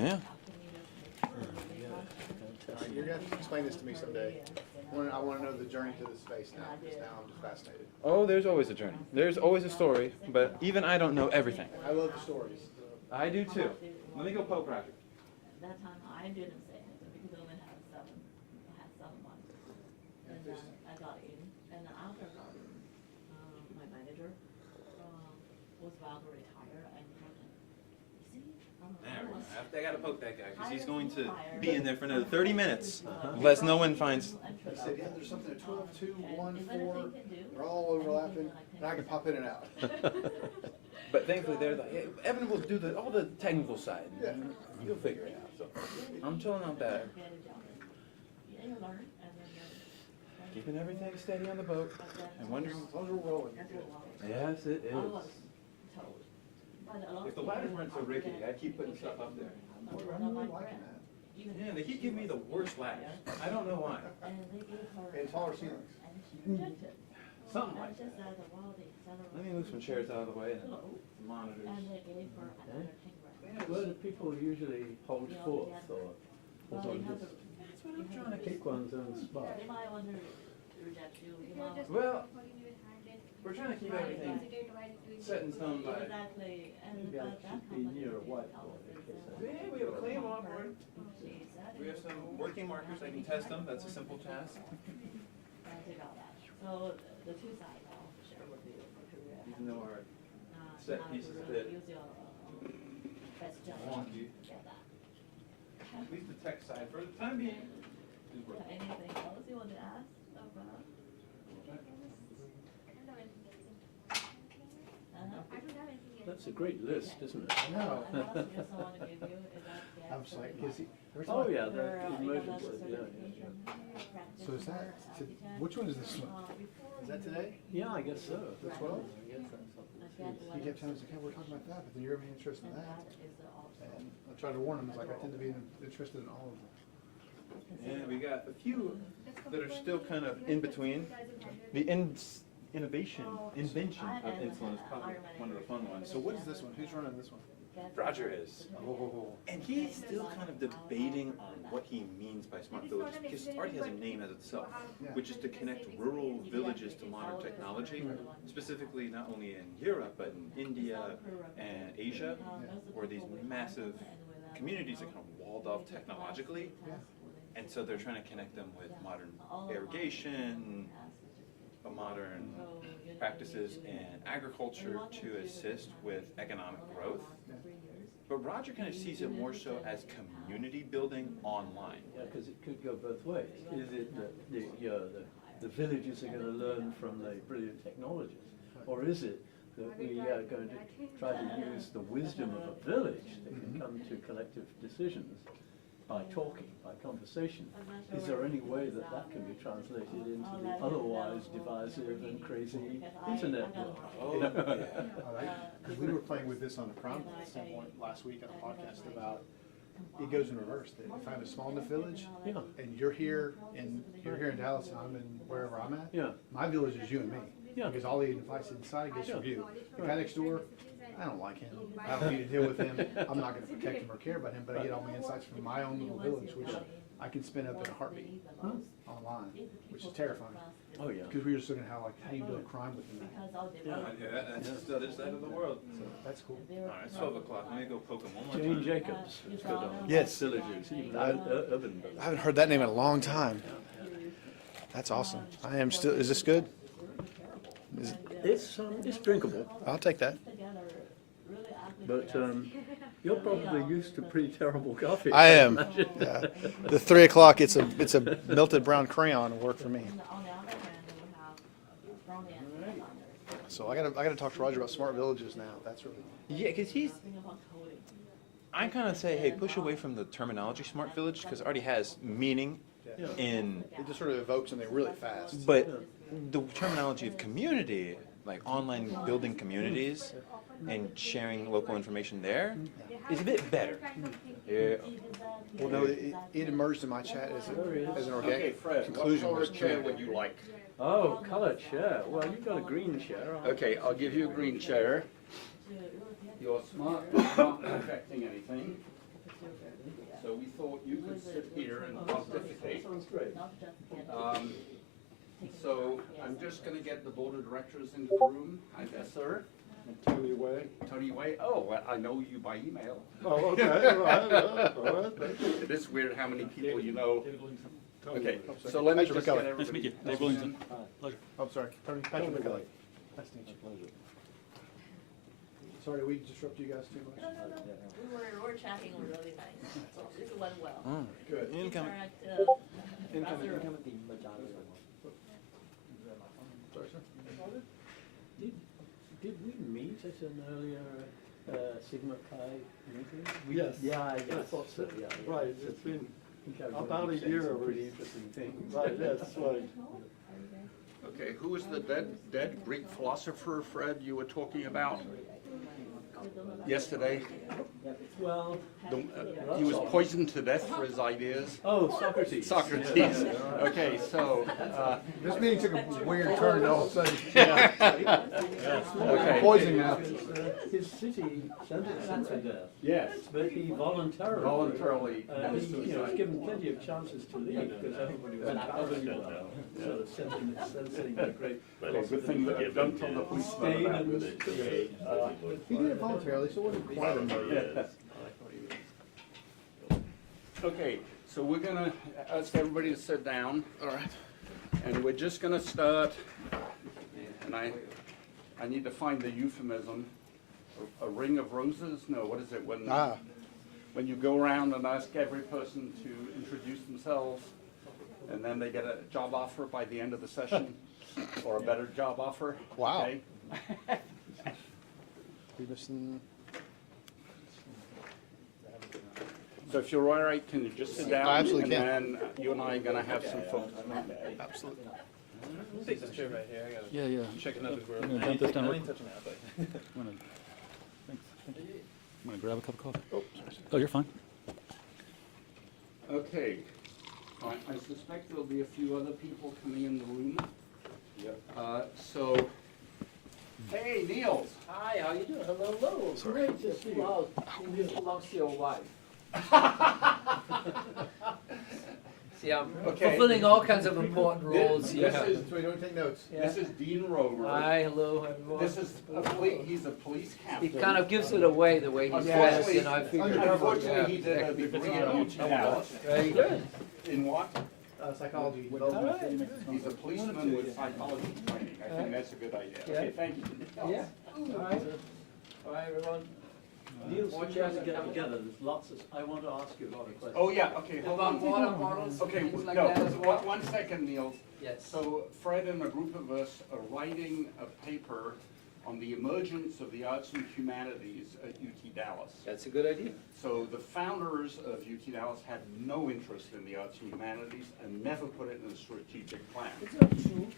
Yeah. You're going to have to explain this to me someday. I want to know the journey to the space now, because now I'm just fascinated. Oh, there's always a journey. There's always a story, but even I don't know everything. I love the stories. I do too. Let me go poke Roger. That time I didn't say anything because I only had 7 months. And then I got in, and then after I got in, my manager was about to retire, and he was like, "You see, I gotta poke that guy because he's going to be in there for another 30 minutes, unless no one finds. He said, yeah, there's something at 12, 2, 1, 4. They're all overlapping, and I can pop in and out. But thankfully, they're like, hey, Evan will do all the technical side. Yeah. You'll figure it out. So I'm chilling out there, keeping everything steady on the boat, and wondering. As long as we're rolling. Yes, it is. If the ladders weren't so rickety, I'd keep putting stuff up there. I'm really liking that. Yeah, they keep giving me the worst ladders. I don't know why. And taller ceilings. Something like that. Let me move some chairs out of the way and monitors. Yeah, where do people usually hold forth, or just pick one's own spot? Well, we're trying to keep everything set in stone by. Maybe I should be near a whiteboard. Yeah, we have a clean whiteboard. We have some working markers. I can test them. That's a simple task. So the two sides I'll share with you for career. Even though our set pieces a bit Use your best judgment. wonky, Get that. at least the tech side for the time being is working. Anything else you want to ask about? That's a great list, isn't it? I know. I I was like, is he? Oh, yeah, the emergence, yeah. So is that, which one is this one? Is that today? Yeah, I guess so. The 12th? I guess that's something. He kept telling us, okay, we're talking about that, but then you're going to be interested in that. And I tried to warn him, I was like, I tend to be interested in all of them. Yeah, we got a few that are still kind of in between. The invention of insulin is probably one of the fun ones. So what is this one? Who's running this one? Roger is. Oh. And he's still kind of debating on what he means by smart villages, because it already has a name as itself, which is to connect rural villages to modern technology, specifically not only in Europe, but in India and Asia, where these massive communities are kind of walled off technologically. And so they're trying to connect them with modern irrigation, modern practices in agriculture to assist with economic growth. But Roger kind of sees it more so as community building online. Yeah, because it could go both ways. Is it that the villages are going to learn from the brilliant technologies? Or is it that we are going to try to use the wisdom of a village that can come to collective decisions by talking, by conversation? Is there any way that that can be translated into the otherwise divisive and crazy internet world? Oh, yeah. Because we were playing with this on the prom standpoint last week on a podcast about it goes in reverse. That if I'm a small enough village and you're here in Dallas and I'm in wherever I'm at, my village is you and me. Because all the advice inside gets from you. The guy next door, I don't like him. I don't need to deal with him. I'm not going to protect him or care about him, but I get all my insights from my own little village, which I can spin up in a heartbeat online, which is terrifying. Oh, yeah. Because we were just looking at how you build crime within that. Yeah, that's the other side of the world. So that's cool. All right, it's 12 o'clock. Let me go poke him one more Jane time. Jacobs is good on Yes. villages, even urban villages. I haven't heard that name in a long time. That's awesome. I am still. Is this good? It's drinkable, I'll take that. but you're probably used to pretty terrible coffee. I am. imagine. Yeah. The 3 o'clock. It's a melted brown crayon will work for me. So I gotta talk to Roger about smart villages now. That's really. Yeah, because I kind of say, hey, push away from the terminology smart village, because it already has meaning in. It just sort of evokes something really fast. But the terminology of community, like online building communities and sharing local information there, is a bit better. Yeah. Well, no, it emerged in my chat as an organic conclusion. What Was color chair community. would you like? Oh, colour chair. Well, you've got a green chair. Okay, I'll give you a green chair. You're smart, not affecting anything. not just get. So I'm just gonna get the board of directors into the room, I guess, sir. Tony Way. Tony Way, oh, well, I know you by email. Oh, okay, all right, thank you. It is weird how many people you know. Tony Okay, Way. so let me Patrick just get McCullough. everybody. Nice to meet you. Dave Williamson. Pleasure. Oh, sorry, Tony, Patrick McCullough. Nice to meet you. Sorry, we disrupt you guys too much? No, no, no, we were chatting really nice, so this went well. Good. Incoming. Sorry, sir. Did we meet at an earlier Sigma Chi meeting? Yes. Yeah, I Yes. thought so, yeah. Right, it's been I think I about remember a saying year some of pretty it. interesting things. Right, yes, right. Okay, who was the dead Greek philosopher, Fred, you were talking about yesterday? Well, He was poisoned to death for his ideas. oh, Socrates. Socrates. Yeah, yeah, right. Okay, so, This meeting took a weird turn all of a sudden. okay. Poison now. His city sentenced him to death, Yes, but he voluntarily. voluntarily. He was given plenty of chances to leave because everybody was covering him, sort of sensing the great. Well, good thing that you don't tell the policeman Stayed about and it. He did it voluntarily, so it wasn't quite a murder. Okay, so we're gonna ask everybody to sit down. All right. And we're just gonna start, and I need to find the euphemism. A ring of roses? No, what is it when you go around and ask every person to introduce themselves, and then they get a job offer by the end of the session, or a better job offer? Wow. Okay? So if you're all right, can you just sit down? I absolutely can. And then you and I are gonna have some fun. Absolutely. Take this chair right here. I gotta Yeah, yeah. check another I'm gonna dump this down. I real ain't quick. touching that, but. I'm gonna, thanks. I'm gonna grab a cup of coffee. Oh, you're fine. Okay. I suspect there'll be a few other people coming in the room. Yep. So, hey, Niels. Hi, how you doing? Hello, hello. Great to see you. Wow, you belongs to your wife. See, I'm Okay. fulfilling all kinds of important roles here. This is, So we don't take notes. this is Dean Rover. Hi, hello, everyone. This is he's a police captain. He kind of gives it away the way he's dressed, and I figured. Unfortunately, he did a degree at UT Dallas. Very good. In what? Psychology. He's a policeman with psychology training. I think that's a good idea. Yeah. Okay, thank you. Yeah, all right. All right, everyone. Niels, we have to get together, there's lots of, I want to ask you a lot of questions. Oh, yeah, okay, hold About on. water bottles, Okay, things like no, that as well. one second, Niels. Yes. So Fred and a group of us are writing a paper on the emergence of the arts and humanities at UT Dallas. That's a good idea. So the founders of UT Dallas had no interest in the arts and humanities and never put it in a strategic plan. It's not true.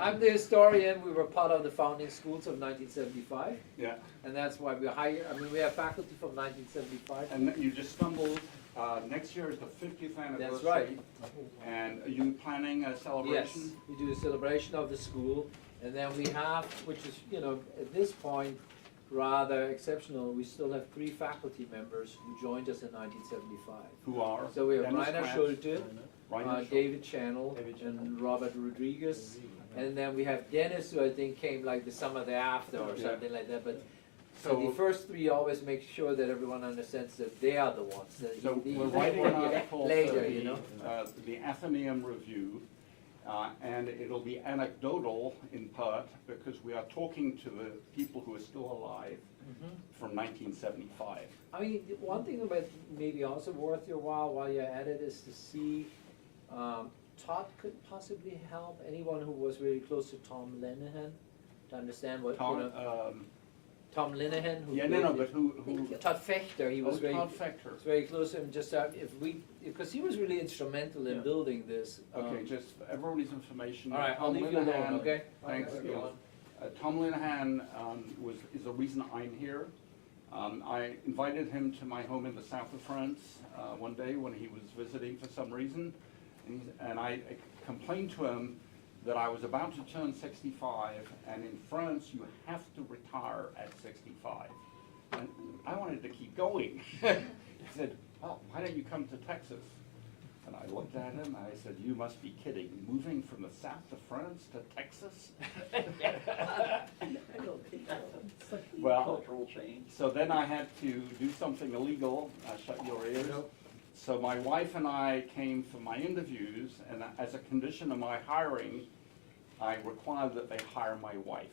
I'm the historian. We were part of the founding schools of 1975, Yeah, and that's why we hire. I mean, we have faculty from 1975. and you just stumbled, next year is the 50th anniversary. That's right. And are you planning a Yes, celebration? we do a celebration of the school, and then we have, which is, you know, at this point, rather exceptional, we still have 3 faculty members who joined us in 1975. Who are? So we have Dennis Rainer Kratz, Schulte, Rainer Schulte. David Channel, and Robert Rodriguez. And then we have Dennis, who I think came like the summer thereafter or Yeah. something like that. But so So- the first 3 always make sure that everyone understands that they are the ones. That So the- we're writing an article later, for you know. the Athenaeum Review, and it'll be anecdotal in part because we are talking to the people who are still alive from 1975. I mean, the one thing that maybe also worth your while you're at it is to see, Todd could possibly help anyone who was really close to Tom Linehan to understand what, Tom, you know, Tom Linehan. Who yeah, no, but who? Todd Fechter, he Oh, was very, Todd Fechter. was very close to him, just if we, because he was really instrumental in Yeah. building this. Okay, just everybody's information. All right, I'll Tom leave you alone, Linehan- okay? Thanks, Okay, Neil. Tom Linehan is the reason I'm here. I invited him to my home in the south of France one day when he was visiting for some reason, and I complained to him that I was about to turn 65, and in France you have to retire at 65. And I wanted to keep going. He said, "Oh, why don't you come to Texas?" And I looked at him, and I said, "You must be kidding. Moving from the south of France to Texas?" I don't think so. Well, Cultural change. so then I had to do something illegal. Shut your ears. Nope. So my wife and I came for my interviews, and as a condition of my hiring, I required that they hire my wife.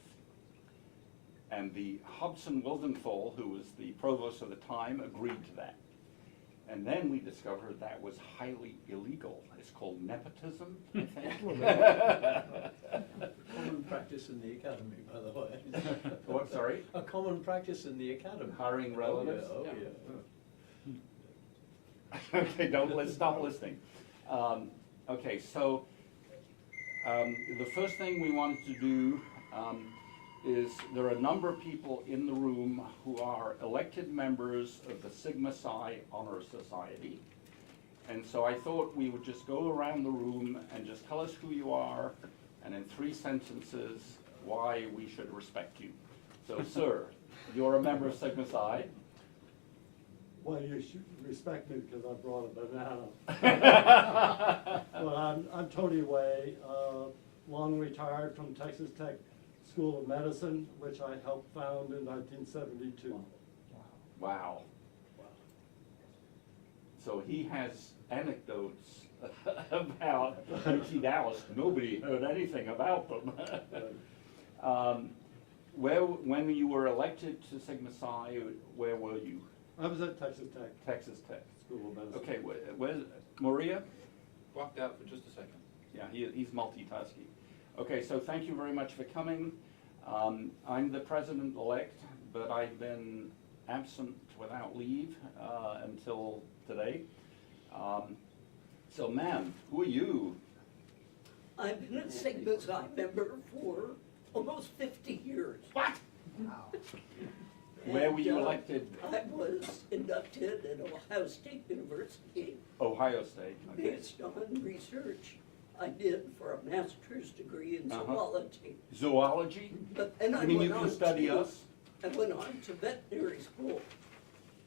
And the Hobson Wildenthal, who was the provost at the time, agreed to that. And then we discovered that was highly illegal. It's called nepotism, I think. Common practice in the academy, by the way. What, sorry? A common practice in the academy. Hiring relatives? Oh, yeah, oh, yeah. Okay, stop listening. Okay, so the first thing we wanted to do is there are a number of people in the room who are elected members of the Sigma Psi Honor Society. And so I thought we would just go around the room and just tell us who you are, and in 3 sentences, why we should respect you. So, sir, you're a member of Sigma Psi. Well, you should respect me because I brought a banana. Well, I'm Tony Way, long retired from Texas Tech School of Medicine, which I helped found in 1972. Wow. So he has anecdotes about UT Dallas. Nobody heard anything about them. When you were elected to Sigma Psi, where were you? I was at Texas Tech Texas Tech. School of Medicine. Okay, where's Maria? Walked out for just a second. Yeah, he's multitasking. Okay, so thank you very much for coming. I'm the president-elect, but I've been absent without leave until today. So, ma'am, who are you? I've been a Sigma Psi member for almost 50 years. What? Where were you And, elected? I was inducted at Ohio State University Ohio State. Okay. based on research I did for a master's degree in zoology. Zoology? But then I You mean went you on can study to, us? I went on to veterinary school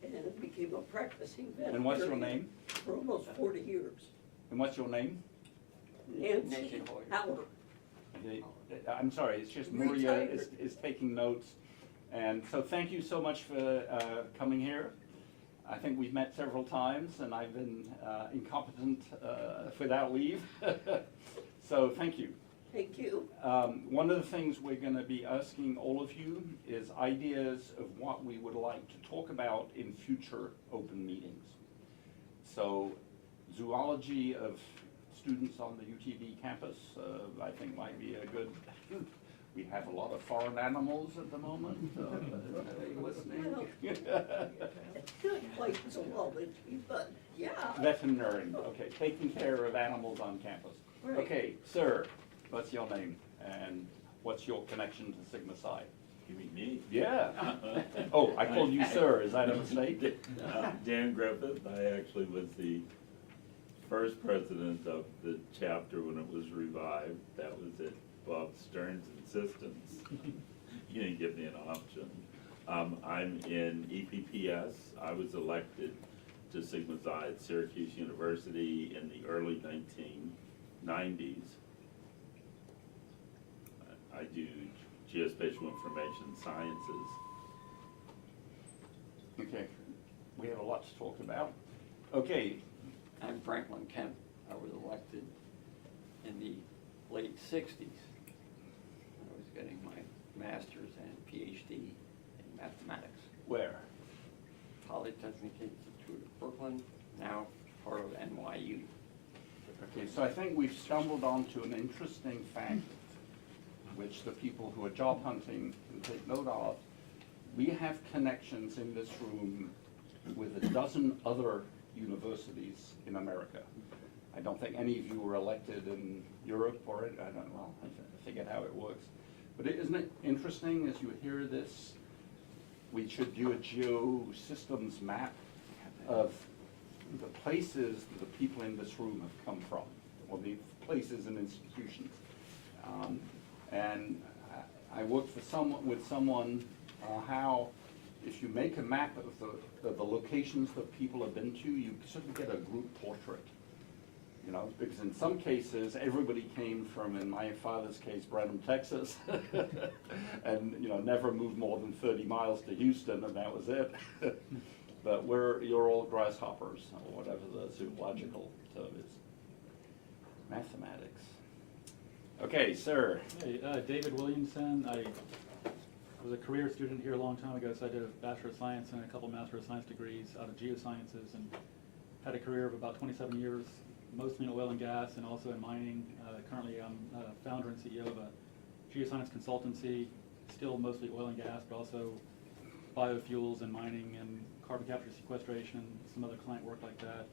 and became a practicing veterinarian. And what's your name? For almost 40 years. And what's your name? Nancy Howard. Okay, I'm sorry, it's just Maria Retired. is taking notes. And so thank you so much for coming here. I think we've met several times and I've been incompetent without leave. So thank you. Thank you. One of the things we're going to be asking all of you is ideas of what we would like to talk about in future open meetings. So zoology of students on the UTD campus, I think might be a good, we have a lot of foreign animals at the moment. Are they listening? It's not quite zoology, but yeah. Veterinarian, okay, taking care of animals on campus. Right. Okay, sir, what's your name and what's your connection to Sigma Psi? You mean me? Yeah. Oh, I called you sir, is that a mistake? Dan Griffith, I actually was the first president of the chapter when it was revived. That was at Bob Stern's insistence. He didn't give me an option. I'm in EPPS. I was elected to Sigma Psi at Syracuse University in the early 1990s. I do geospatial information sciences. Okay, we have a lot to talk about. Okay, I'm Franklin Kemp. I was elected in the late 60s. I was getting my master's and PhD in mathematics. where? Polytechnic Institute of Brooklyn, now part of NYU. Okay, so I think we've stumbled onto an interesting fact, which the people who are job hunting can take note of. We have connections in this room with a dozen other universities in America. I don't think any of you were elected in Europe or, I don't know, I forget how it works. But isn't it interesting as you hear this, we should do a geosystems map of the places that the people in this room have come from, or the places and institutions. And I worked with someone how if you make a map of the locations that people have been to, you sort of get a group portrait. You know, because in some cases, everybody came from, in my father's case, Brenham, Texas, and, you know, never moved more than 30 miles to Houston, and that was it. But you're all grasshoppers, or whatever the zoological term is. Mathematics. Okay, sir. Hey, David Williamson. I was a career student here a long time ago, so I did a Bachelor of Science and a couple Master of Science degrees out of geosciences, and had a career of about 27 years, mostly in oil and gas and also in mining. Currently, I'm founder and CEO of a geoscience consultancy, still mostly oil and gas, but also biofuels and mining and carbon capture sequestration, some other client work like that.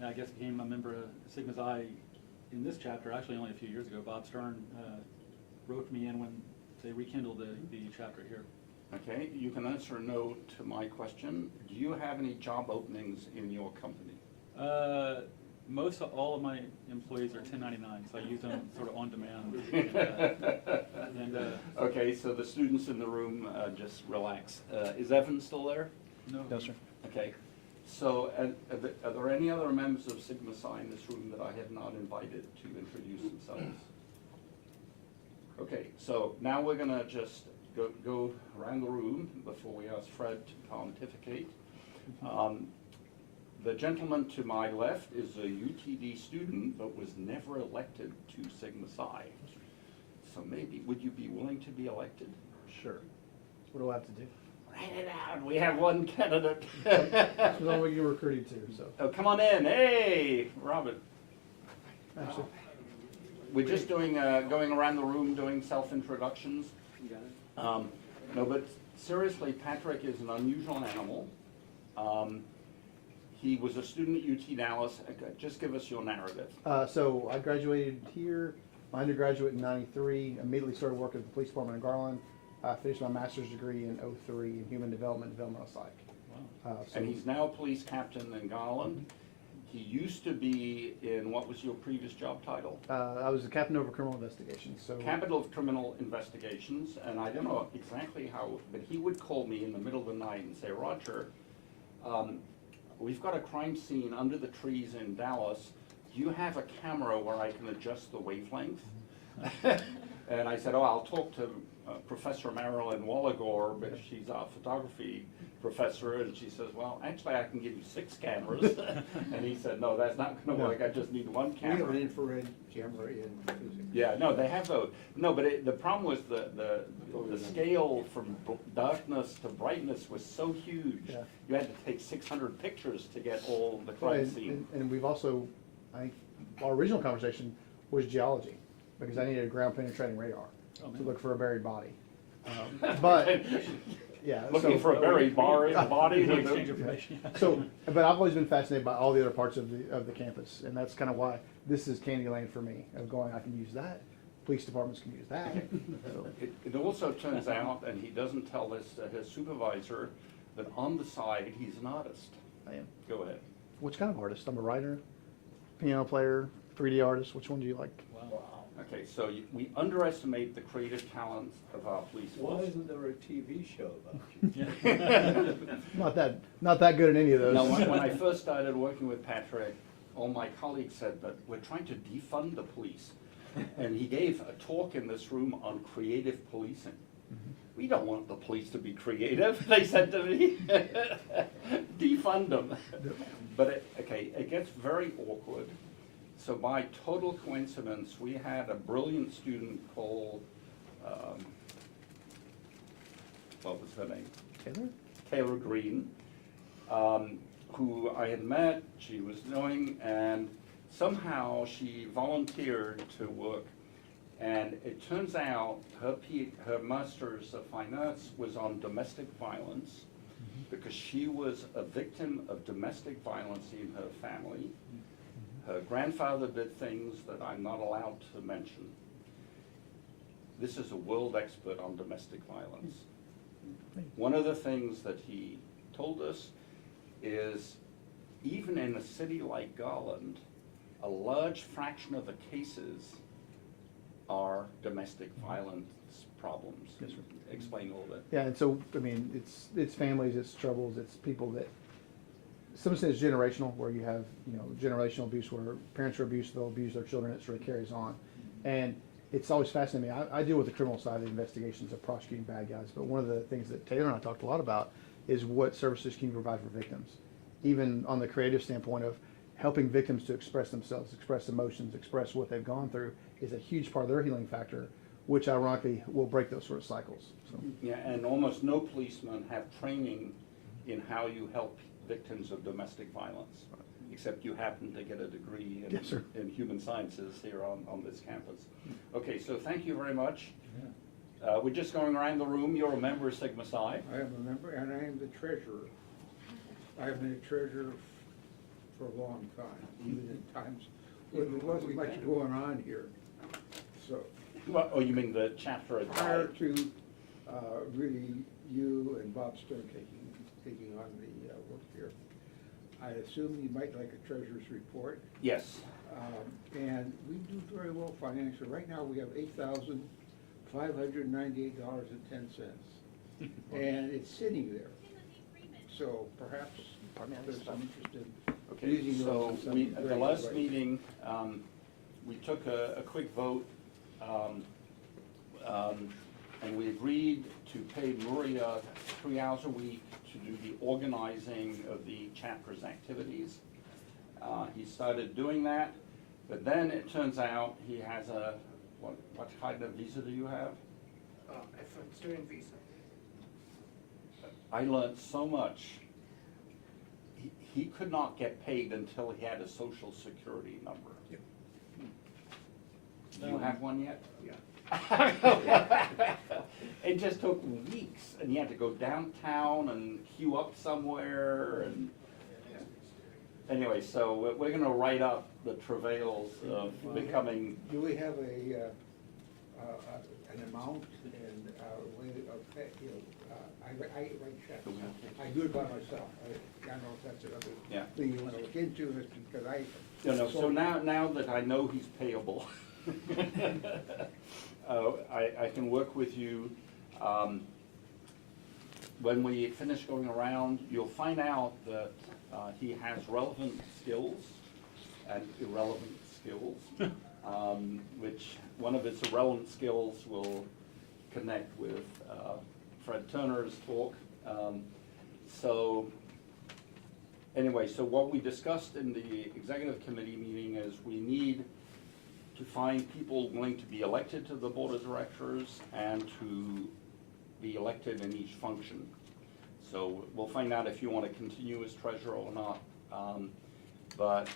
And I guess became a member of Sigma Xi in this chapter, actually only a few years ago. Bob Stern wrote me in when they rekindled the chapter here. Okay, you can answer no to my question. Do you have any job openings in your company? Most of all of my employees are 1099, so I use them sort of on demand. Okay, so the students in the room, just relax. Is Evan still there? No. No, sir. Okay, so are there any other members of Sigma Xi in this room that I have not invited to introduce themselves? Okay, so now we're gonna just go around the room before we ask Fred to pontificate. The gentleman to my left is a UTD student, but was never elected to Sigma Xi. So maybe, would you be willing to be elected? Sure. What do I have to do? Write it out, we have one candidate. That's what we get recruited to, so. Oh, come on in, hey, Robert. Actually, We're just doing, going around the room doing self-introductions. No, but seriously, Patrick is an unusual animal. He was a student at UT Dallas. Just give us your narrative. so I graduated here, my undergraduate in '93, immediately started working at the police department in Garland. Finished my master's degree in '03 in human development, developmental psych. Wow. And he's now a police captain in Garland. He used to be in, what was your previous job title? I was a captain over criminal investigations, so. Capital of Criminal Investigations, and I don't know exactly how, but he would call me in the middle of the night and say, Roger, we've got a crime scene under the trees in Dallas. Do you have a camera where I can adjust the wavelength? And I said, oh, I'll talk to Professor Marilyn Walligore, but she's our photography professor, and she says, well, actually, I can give you 6 cameras. And he said, no, that's not gonna work, I just need 1 camera. We have an infrared camera in physics. Yeah, no, they have those. No, but the problem was the scale from darkness to brightness was so huge. Yeah. You had to take 600 pictures to get all the Well, crime scene. and we've also, I think, our original conversation was geology, because I needed a ground penetrating radar to look for a buried body. But, yeah. Looking for a buried body. Exchange information. So, but I've always been fascinated by all the other parts of the campus, and that's kind of why this is Candyland for me, of going, I can use that, police departments can use that. So, It also turns out, and he doesn't tell this to his supervisor, that on the side, he's an artist. I am. Go ahead. Which kind of artist? I'm a writer, piano player, 3D artist. Which one do you like? Wow. Okay, so we underestimate the creative talents of our police Why force. isn't there a TV show about you? Not that good at any of those. No, when I first started working with Patrick, all my colleagues said, but we're trying to defund the police. And he gave a talk in this room on creative policing. We don't want the police to be creative, they said to me. Defund them. But it gets very awkward. So by total coincidence, we had a brilliant student called, what was her name? Taylor? Taylor Green, who I had met, she was knowing, and somehow she volunteered to work. And it turns out her master's of fine arts was on domestic violence, because she was a victim of domestic violence in her family. Her grandfather did things that I'm not allowed to mention. This is a world expert on domestic violence. One of the things that he told us is, even in a city like Garland, a large fraction of the cases are domestic violence problems. Yes, sir. Explain a little bit. Yeah, and so, I mean, it's families, it's troubles, it's people that, some sense it's generational, where you have, generational abuse, where parents are abused, they'll abuse their children, it sort of carries on. And it's always fascinating me. I deal with the criminal side of the investigations of prosecuting bad guys, but one of the things that Taylor and I talked a lot about is what services can you provide for victims, even on the creative standpoint of helping victims to express themselves, express emotions, express what they've gone through is a huge part of their healing factor, which ironically will break those sort of cycles. So. Yeah, and almost no policemen have training in how you help victims of domestic violence, except you happen to get a degree in, Yes, sir. in human sciences here on this campus. Okay, so thank you very much. We're just going around the room. You're a member of Sigma Psi. I am a member, and I am the treasurer. I have been a treasurer for a long time, even in times when there wasn't much going on here. So, Well, oh, you mean the chapter at prior to really you and Bob Stern taking on the work here, I assume you might like a treasurer's report. Yes. And we do very well financially. Right now, we have $8,598.10, and it's sitting there. So perhaps there's some interest in Okay, using so those. in we, some at the great last way. meeting, we took a quick vote, and we agreed to pay Maria 3 hours a week to do the organizing of the chapter's activities. He started doing that, but then it turns out he has what kind of visa do you have? F1 student visa. I learned so much. He could not get paid until he had a social security number. Do you have one yet? Yeah. It just took weeks, and he had to go downtown and queue up somewhere, and anyway, so we're gonna write up the travails of becoming. Do we have an amount and way of pay, I write checks. I do it by myself. I don't know if that's Yeah. another thing you want to look into, because I. So now that I know he's payable, I can work with you. When we finish going around, you'll find out that he has relevant skills and irrelevant skills, which one of his irrelevant skills will connect with Fred Turner's talk. So anyway, so what we discussed in the executive committee meeting is we need to find people willing to be elected to the board of directors and to be elected in each function. So we'll find out if you want to continue as treasurer or not. But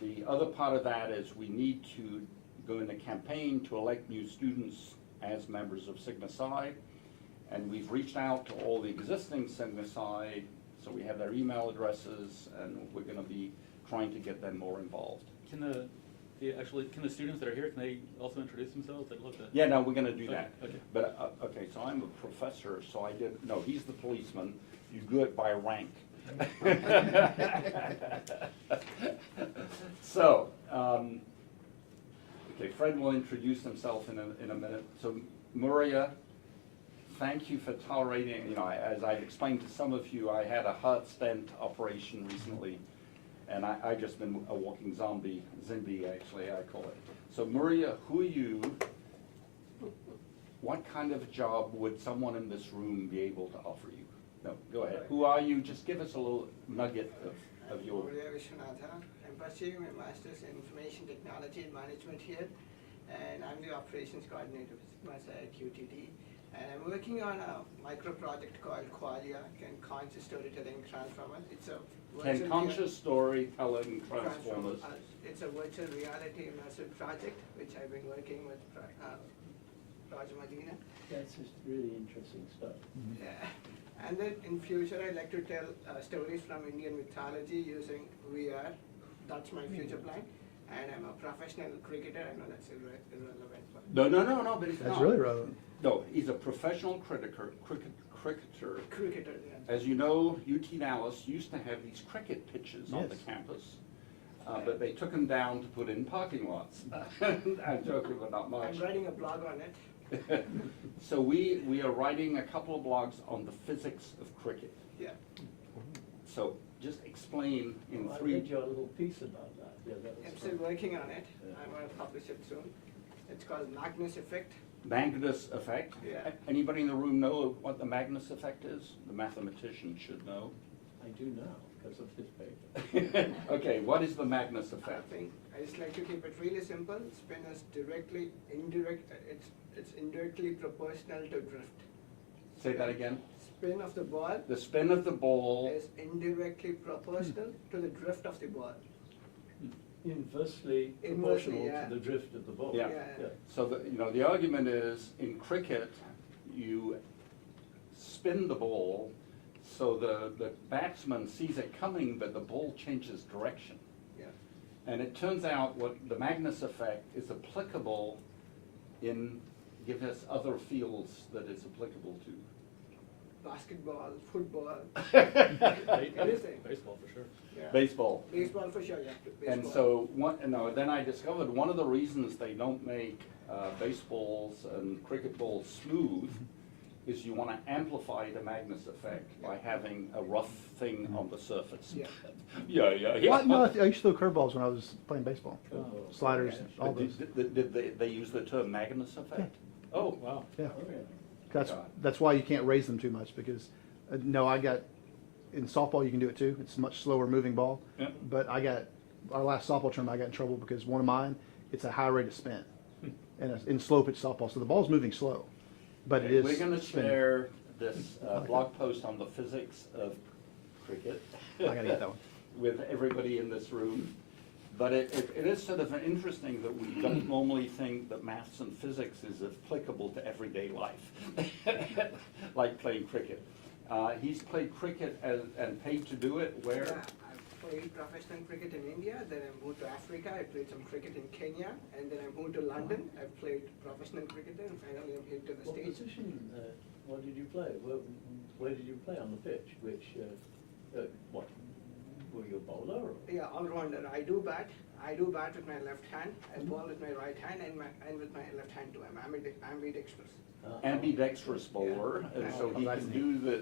the other part of that is we need to go in a campaign to elect new students as members of Sigma Psi. And we've reached out to all the existing Sigma Psi, so we have their email addresses, and we're going to be trying to get them more involved. Can the students that are here, can they also introduce themselves? I'd love to. Yeah, no, we're going to do Okay, that. okay. But, okay, so I'm a professor, so no, he's the policeman. You do it by rank. So, okay, Fred will introduce himself in a minute. So, Maria, thank you for tolerating, as I've explained to some of you, I had a heart stent operation recently, and I just been a walking zombie actually, I call it. So Maria, who are you? What kind of job would someone in this room be able to offer you? No, go ahead. Who are you? Just give us a little nugget of your. Maria Vishwanatha. I'm pursuing my master's in information technology and management here, and I'm the operations coordinator for Sigma Psi at UTD. And I'm working on a micro project called Qualia, Can Conscious Storytelling Transformer. It's a Can conscious storytelling transformers? It's a virtual reality immersive project, which I've been working with Roger Medina. That's just really interesting stuff. Yeah. And then in future, I'd like to tell stories from Indian mythology using VR. That's my future plan. And I'm a professional cricketer. I know that's irrelevant. But No, but it's not. That's really relevant. No, he's a professional cricketer. cricketer, yeah. As you know, UT Dallas used to have these cricket pitches on the Yes. campus, but they took them down to put in parking lots. I'm joking, but not much. I'm writing a blog on it. So we are writing a couple of blogs on the physics of cricket. Yeah. So just explain explain in I three. read your little piece about that, yeah, that was I'm fun. still working on it. Yeah. I'm gonna publish it soon. It's called Magnus Effect. Magnus effect. Yeah. Anybody in the room know what the Magnus effect is? The mathematician should know. I do now, because of his paper. Okay, what is the Magnus I effect? think I just like to keep it really simple. Spin is it's indirectly proportional to drift. Say that again. Spin of the ball The spin of the ball. is indirectly proportional to the drift of the ball. Inversely Inversely, proportional yeah. to the drift of the ball. Yeah. Yeah. So the argument is in cricket, you spin the ball so the batsman sees it coming, but the ball changes direction. Yeah. And it turns out what the Magnus effect is applicable in, give us other fields that it's applicable to. Basketball, football, Ba- anything. Baseball for sure. Yeah. Baseball. Baseball for sure, yeah. Baseball. And so, then I discovered one of the reasons they don't make baseballs and cricket balls smooth is you want to amplify the Magnus effect by having a rough thing on the surface. Yeah. Yeah. Well, no, I used to throw curveballs when I was playing baseball. Oh. Sliders, all But those. did they use the term Magnus effect? Oh, Wow. Yeah. Oh, yeah. That's why you can't raise them too much because, no, in softball you can do it too. It's a much slower moving ball. Yeah. But our last softball tournament I got in trouble because one of mine, it's a high rate of spin. And it's in slow pitch softball, so the ball's moving slow. But it is We're going to spinning. share this blog post on the physics of cricket. I gotta get that one. With everybody in this room. But it is sort of interesting that we don't normally think that maths and physics is applicable to everyday life, like playing cricket. He's played cricket and paid to do it where? Yeah, I played professional cricket in India, then I moved to Africa, I played some cricket in Kenya, and then I moved to London. I played professional cricket there, and finally I'm here to the What States. position, what did you play? Where did you play on the pitch? What, were you a bowler or? Yeah, all-rounder. I do bat with my left hand, I ball with my right hand, and with my left hand too. I'm ambidextrous. Ambidextrous bowler, and so he can do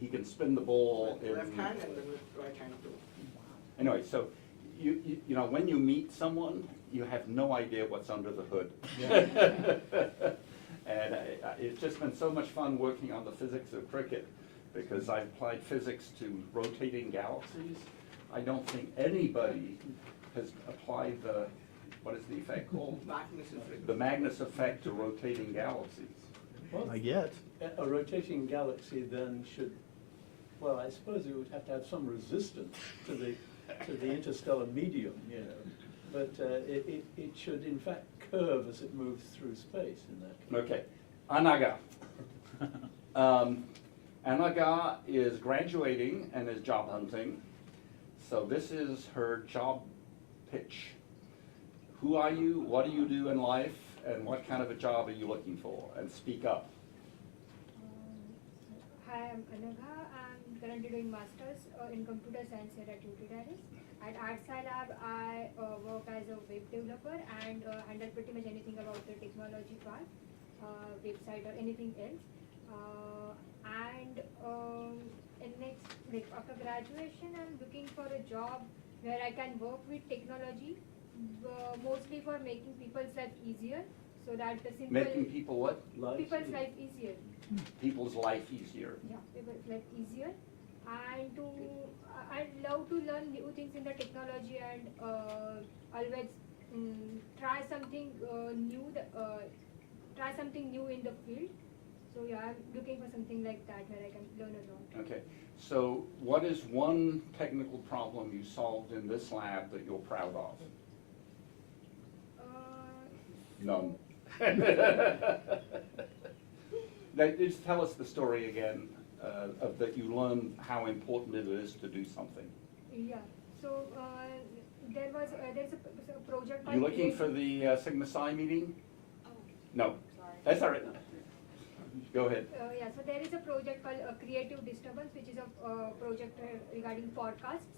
he can spin the ball With in. left hand and then with right hand too. Anyway, so you know, when you meet someone, you have no idea what's under the hood. And it's just been so much fun working on the physics of cricket because I've applied physics to rotating galaxies. I don't think anybody has applied what is the effect called? Magnus effect. The Magnus effect to rotating galaxies. Well, Not yet. a rotating galaxy then should, well, I suppose it would have to have some resistance to the interstellar medium, you know. But it should in fact curve as it moves through space in that case. Okay, Anaga. Anaga is graduating and is job hunting. So this is her job pitch. Who are you? What do you do in life? And what kind of a job are you looking for? And speak up. Hi, I'm Anaga. I'm currently doing masters in computer science here at UTD. At Art Lab, I work as a web developer and handle pretty much anything about the technology part, website or anything else. After graduation, I'm looking for a job where I can work with technology, mostly for making people's life easier, so that the simple Making people what? people's life easier. People's life easier. Yeah, people's life easier, and I love to learn new things in the technology and always try something new. Try something new in the field. So yeah, I'm looking for something like that where I can learn a lot. Okay. So what is one technical problem you solved in this lab that you're proud of? None. Now, just tell us the story again of that you learned how important it is to do something. Yeah. So there's a project. You looking for the Sigma Psi meeting? No. That's all right. Go ahead. Yeah, so there is a project called Creative Disturbance, which is a project regarding podcasts.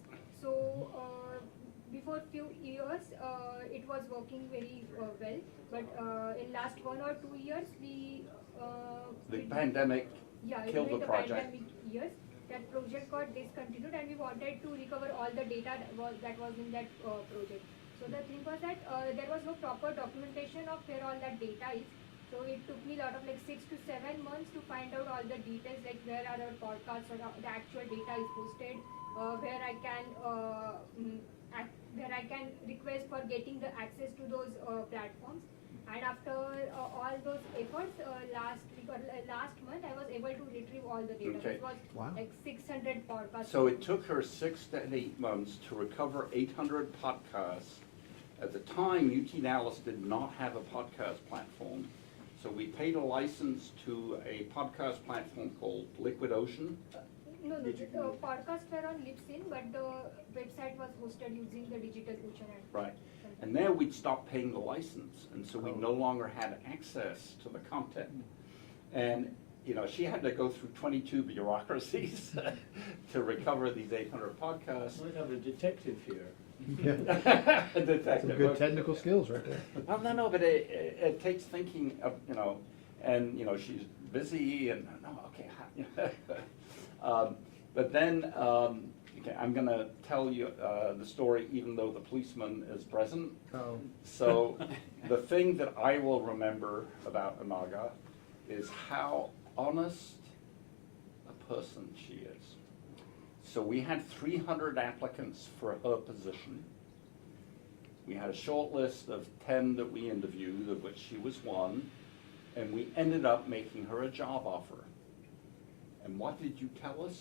So before few years, it was working very well, but in last 1 or 2 years, The pandemic yeah, killed during the the project. pandemic years, that project got discontinued, and we wanted to recover all the data that was in that project. So the thing was that there was no proper documentation of where all that data is. So it took me a lot of like 6 to 7 months to find out all the details, like where are our podcasts or the actual data is posted, where I can request for getting the access to those platforms. And after all those efforts, last week or last month, I was able to retrieve all the data. Okay. It was Wow. like 600 podcasts. So it took her 6 to 8 months to recover 800 podcasts. At the time, UT Dallas did not have a podcast platform. So we paid a license to a podcast platform called Liquid Ocean. No, the podcasts were on Libsyn, but the website was hosted using the Digital Ocean. Right. And there we'd stopped paying the license, and so we no longer had access to the content. And, you know, she had to go through 22 bureaucracies to recover these 800 podcasts. Might have a detective here. A detective. Some good technical skills right there. Well, no, but it takes thinking of, you know, and, you know, she's busy and, no, okay. But then, okay, I'm going to tell you the story even though the policeman is present. Oh. So the thing that I will remember about Anaga is how honest a person she is. So we had 300 applicants for her position. We had a short list of 10 that we interviewed, of which she was one, and we ended up making her a job offer. And what did you tell us?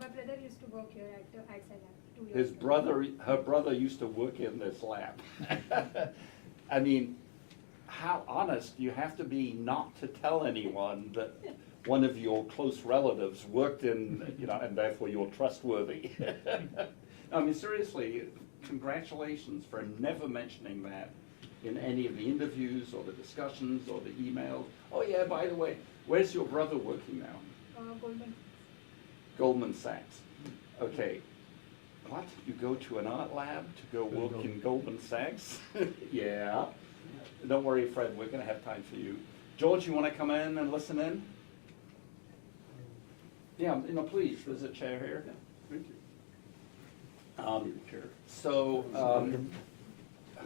My brother used to work here at the outside lab 2 years His ago. brother, her brother used to work in this lab. I mean, how honest do you have to be not to tell anyone that one of your close relatives worked in, you know, and therefore you're trustworthy? I mean, seriously, congratulations for never mentioning that in any of the interviews or the discussions or the emails. Oh yeah, by the way, where's your brother working now? Goldman. Goldman Sachs. Okay. What? You go to an art lab to go work in Goldman Sachs? Yeah. Don't worry, Fred, we're going to have time for you. George, you want to come in and listen in? Yeah, you know, please, there's a chair here. Thank you. So,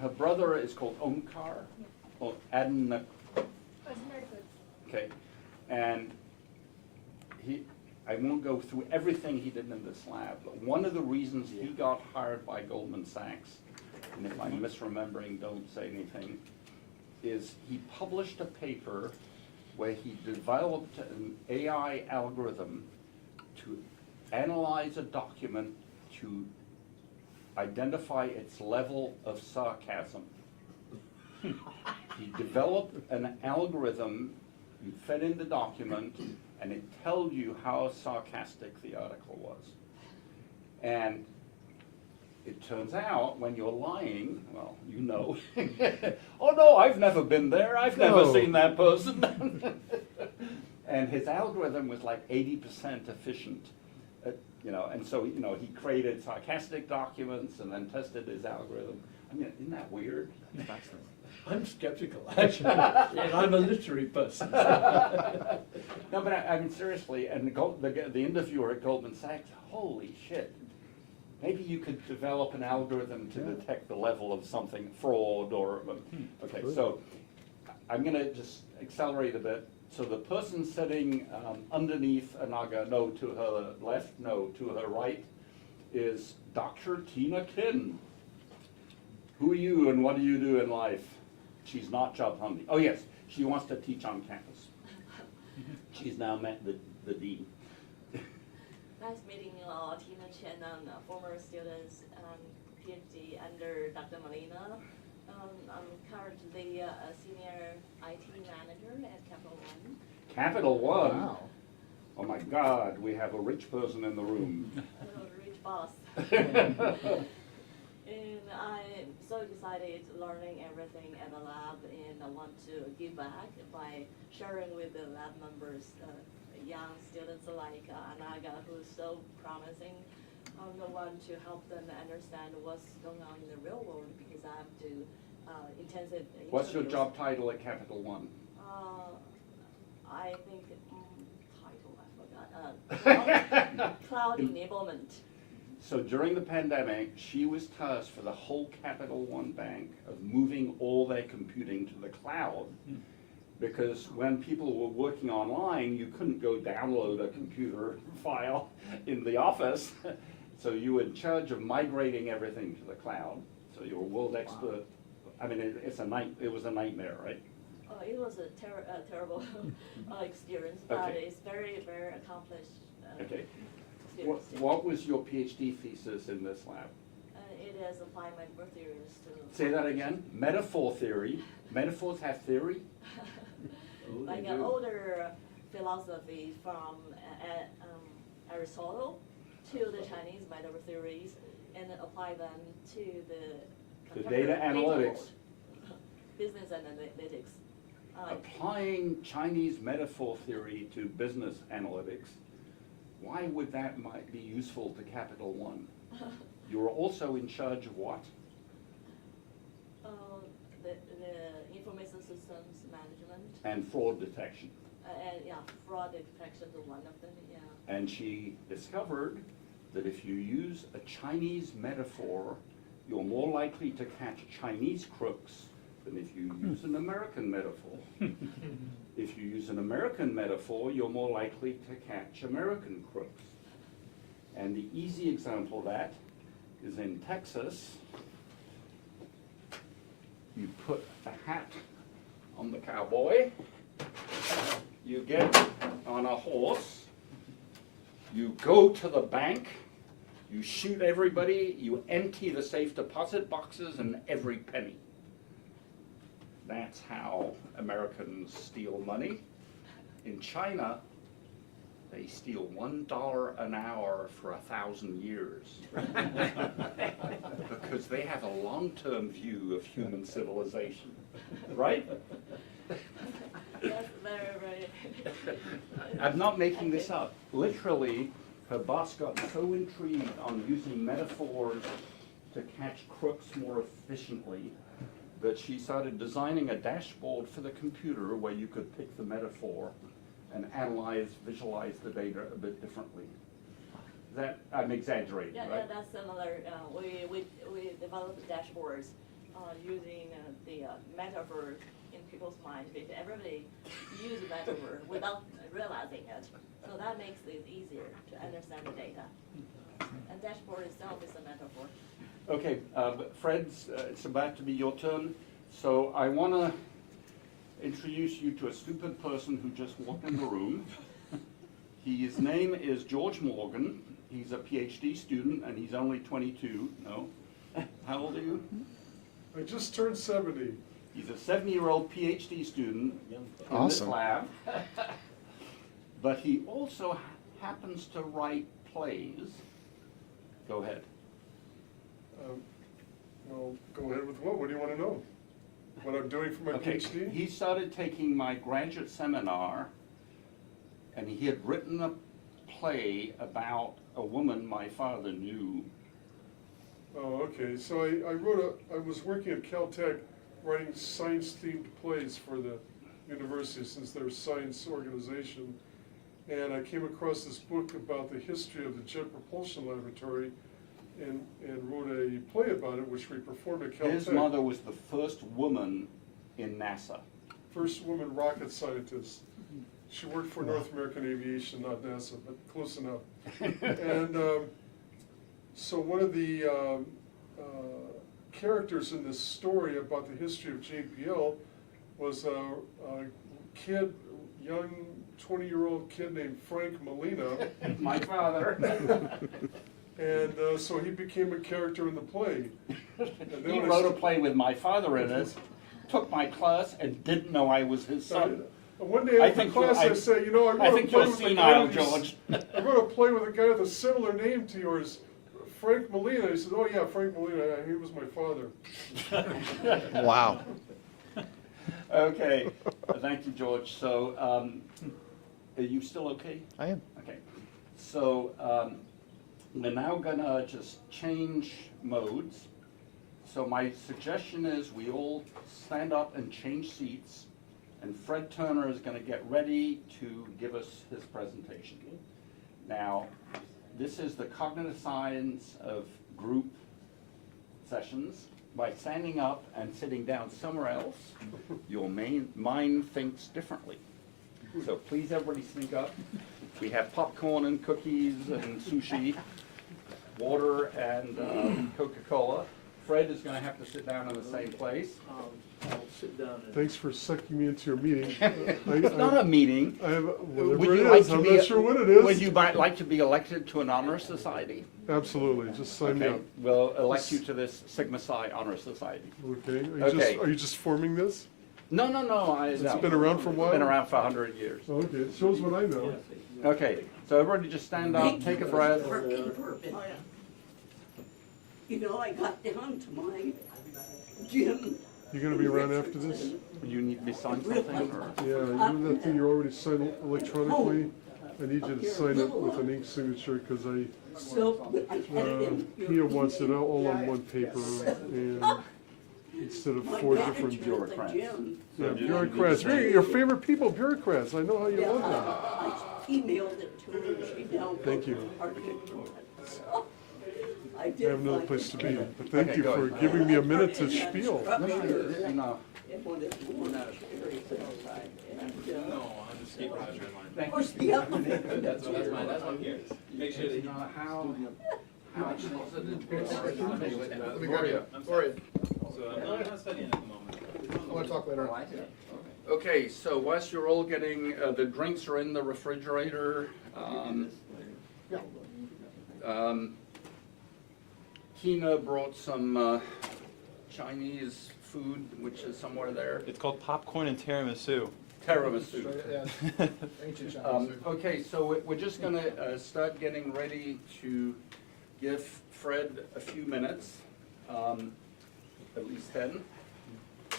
her brother is called Omkar, or Adnan. Okay, and I won't go through everything he did in this lab, but one of the reasons he got hired by Goldman Sachs, and if I'm misremembering, don't say anything, is he published a paper where he developed an AI algorithm to analyze a document to identify its level of sarcasm. He developed an algorithm, you fed in the document, and it tells you how sarcastic the article was. And it turns out when you're lying, well, you know, oh no, I've never been there, I've never seen that person. And his algorithm was like 80% efficient. You know, and so, you know, he created sarcastic documents and then tested his algorithm. I mean, isn't that weird? I'm skeptical, actually. I'm a literary person. No, but I mean, seriously, and the interviewer at Goldman Sachs, holy shit. Maybe you could develop an algorithm to detect the level of something, fraud or, okay, so I'm going to just accelerate a bit. So the person sitting underneath Anaga, no, to her left, no, to her right, is Dr. Tina Kin. Who are you and what do you do in life? She's not job hunting. Oh yes, she wants to teach on campus. She's now met the dean. Nice meeting you all, Tina Chen and former students, PhD under Dr. Molina. I'm currently a senior IT manager at Capital One. Capital One? Wow. Oh my God, we have a rich person in the room. A rich boss. And I'm so excited learning everything at the lab, and I want to give back by sharing with the lab members, young students like Anaga, who's so promising. I'm the one to help them understand what's going on in the real world, because I have to intensive interviews. What's your job title at Capital One? I think title I forgot. cloud enablement. So during the pandemic, she was tasked for the whole Capital One Bank of moving all their computing to the cloud. Because when people were working online, you couldn't go download a computer file in the office. So you were in charge of migrating everything to the cloud. So you're a world expert. I mean, it was a nightmare, right? It was a terrible experience, but Okay. it's very, very accomplished Okay. experience. What was your PhD thesis in this lab? It is applied metaphor theories to. Say that again. Metaphor theory. Metaphors have theory? Like an older philosophy from Aristotle to the Chinese metaphor theories, and then apply them to the data analytics. world. Business analytics. Applying Chinese metaphor theory to business analytics, why would that might be useful to Capital One? You're also in charge of what? The information systems management. And fraud detection. And yeah, fraud detection is one of them, yeah. And she discovered that if you use a Chinese metaphor, you're more likely to catch Chinese crooks than if you use an American metaphor. If you use an American metaphor, you're more likely to catch American crooks. And the easy example of that is in Texas. You put a hat on the cowboy, you get on a horse, you go to the bank, you shoot everybody, you empty the safe deposit boxes and every penny. That's how Americans steal money. In China, they steal $1 an hour for 1,000 years. Because they have a long-term view of human civilization, right? That's very, very. I'm not making this up. Literally, her boss got so intrigued on using metaphors to catch crooks more efficiently that she started designing a dashboard for the computer where you could pick the metaphor and analyze, visualize the data a bit differently. That, I'm exaggerating, Yeah, right? yeah, that's similar. We developed dashboards using the metaphor in people's minds. Because everybody use metaphor without realizing it. So that makes it easier to understand the data. And dashboard itself is a metaphor. Okay, Fred's, it's about to be your turn. So I want to introduce you to a stupid person who just walked in the room. His name is George Morgan. He's a PhD student and he's only 22. No? How old are you? I just turned 70. He's a 70-year-old PhD student in this Awesome. lab. But he also happens to write plays. Go ahead. Well, go ahead with what? What do you want to know? What I'm doing for my Okay, PhD? he started taking my graduate seminar, and he had written a play about a woman my father knew. Oh, okay. So I was working at Caltech writing science-themed plays for the university since they're a science organization. And I came across this book about the history of the Jet Propulsion Laboratory and wrote a play about it, which we performed at Caltech. His mother was the first woman in NASA. First woman rocket scientist. She worked for North American Aviation, not NASA, but close enough. And so one of the characters in this story about the history of JPL was a kid, young 20-year-old kid named Frank Molina. My father. And so he became a character in the play. And then He when wrote a play with my father in it, took my class, and didn't know I was his son. One day after class, I said, you know, I wrote a play with a guy with George. I wrote a play with a guy with a similar name to yours, Frank Molina. He said, oh yeah, Frank Molina, he was my father. Wow. Okay, thank you, George. So, are you still okay? I am. Okay, so we're now gonna just change modes. So my suggestion is we all stand up and change seats, and Fred Turner is gonna get ready to give us his presentation. Now, this is the cognitive science of group sessions. By standing up and sitting down somewhere else, your mind thinks differently. So please, everybody sneak up. We have popcorn and cookies and sushi, water and Coca-Cola. Fred is going to have to sit down in the same place. I'll sit down and. Thanks for sucking me into your meeting. It's not a meeting. I have, Would whatever you it like is, to I'm be not sure what it is. Would you like to be elected to an honor society? Absolutely, just sign me Okay, up. we'll elect you to this Sigma Psi Honor Society. Okay, Okay. are you just forming this? No. It's no. been around for a while? Been around for 100 years. Okay, it shows what I know. Okay, so everybody just stand up, take a breath. Working purpose. You know, I got down to my gym. You gonna be around after this? You need me to sign something, or? Yeah, you know that thing you already signed electronically? I need you to sign it with an ink signature, because So, I had it in your Pia wants it all on one paper, and instead of my four manager different at the bureaucrats. gym. Yeah, bureaucrats, your favorite people, bureaucrats, I know how you Yeah, love them. I emailed it to her and she now. Thank you. I I did. have another find place to it. be, but thank Okay, you go for ahead. giving me a minute to And that spiel. structure, No. it wanted more very outside, and, of course, the other. That's my here. Make sure that you know how positive Gloria. So I'm not studying at the moment. I wanna talk later. Okay, so whilst you're all getting, the drinks are in the refrigerator. Kina brought some Chinese food, which is somewhere there. It's called popcorn and tiramisu. Tiramisu. Yeah, ancient Chinese food. Okay, so we're just gonna start getting ready to give Fred a few minutes, at least 10,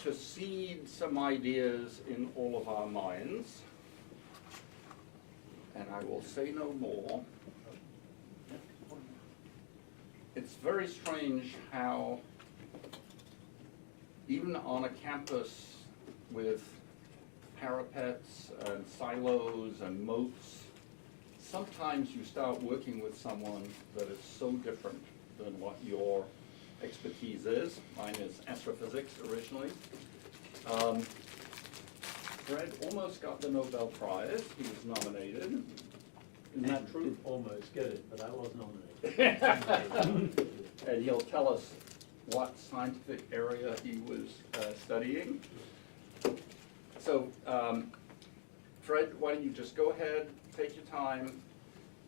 to seed some ideas in all of our minds. And I will say no more. It's very strange how, even on a campus with parapets and silos and moats, sometimes you start working with someone that is so different than what your expertise is. Mine is astrophysics originally. Fred almost got the Nobel Prize. He was nominated. Isn't that true? Didn't almost get it, but I was nominated. And he'll tell us what scientific area he was studying. So, Fred, why don't you just go ahead, take your time,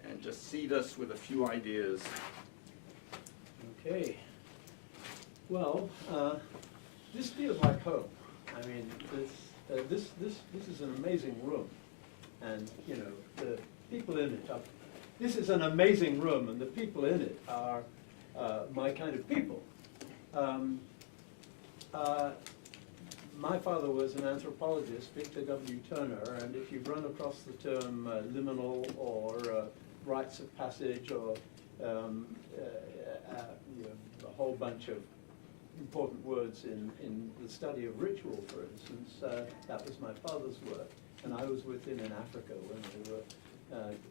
and just seed us with a few ideas. Okay. Well, this feels like home. I mean, this is an amazing room, and you know the people in it are. This is an amazing room, and the people in it are my kind of people. My father was an anthropologist, Victor W. Turner, and if you run across the term liminal or rites of passage or you know, a whole bunch of important words in the study of ritual, for instance, that was my father's work, and I was with him in Africa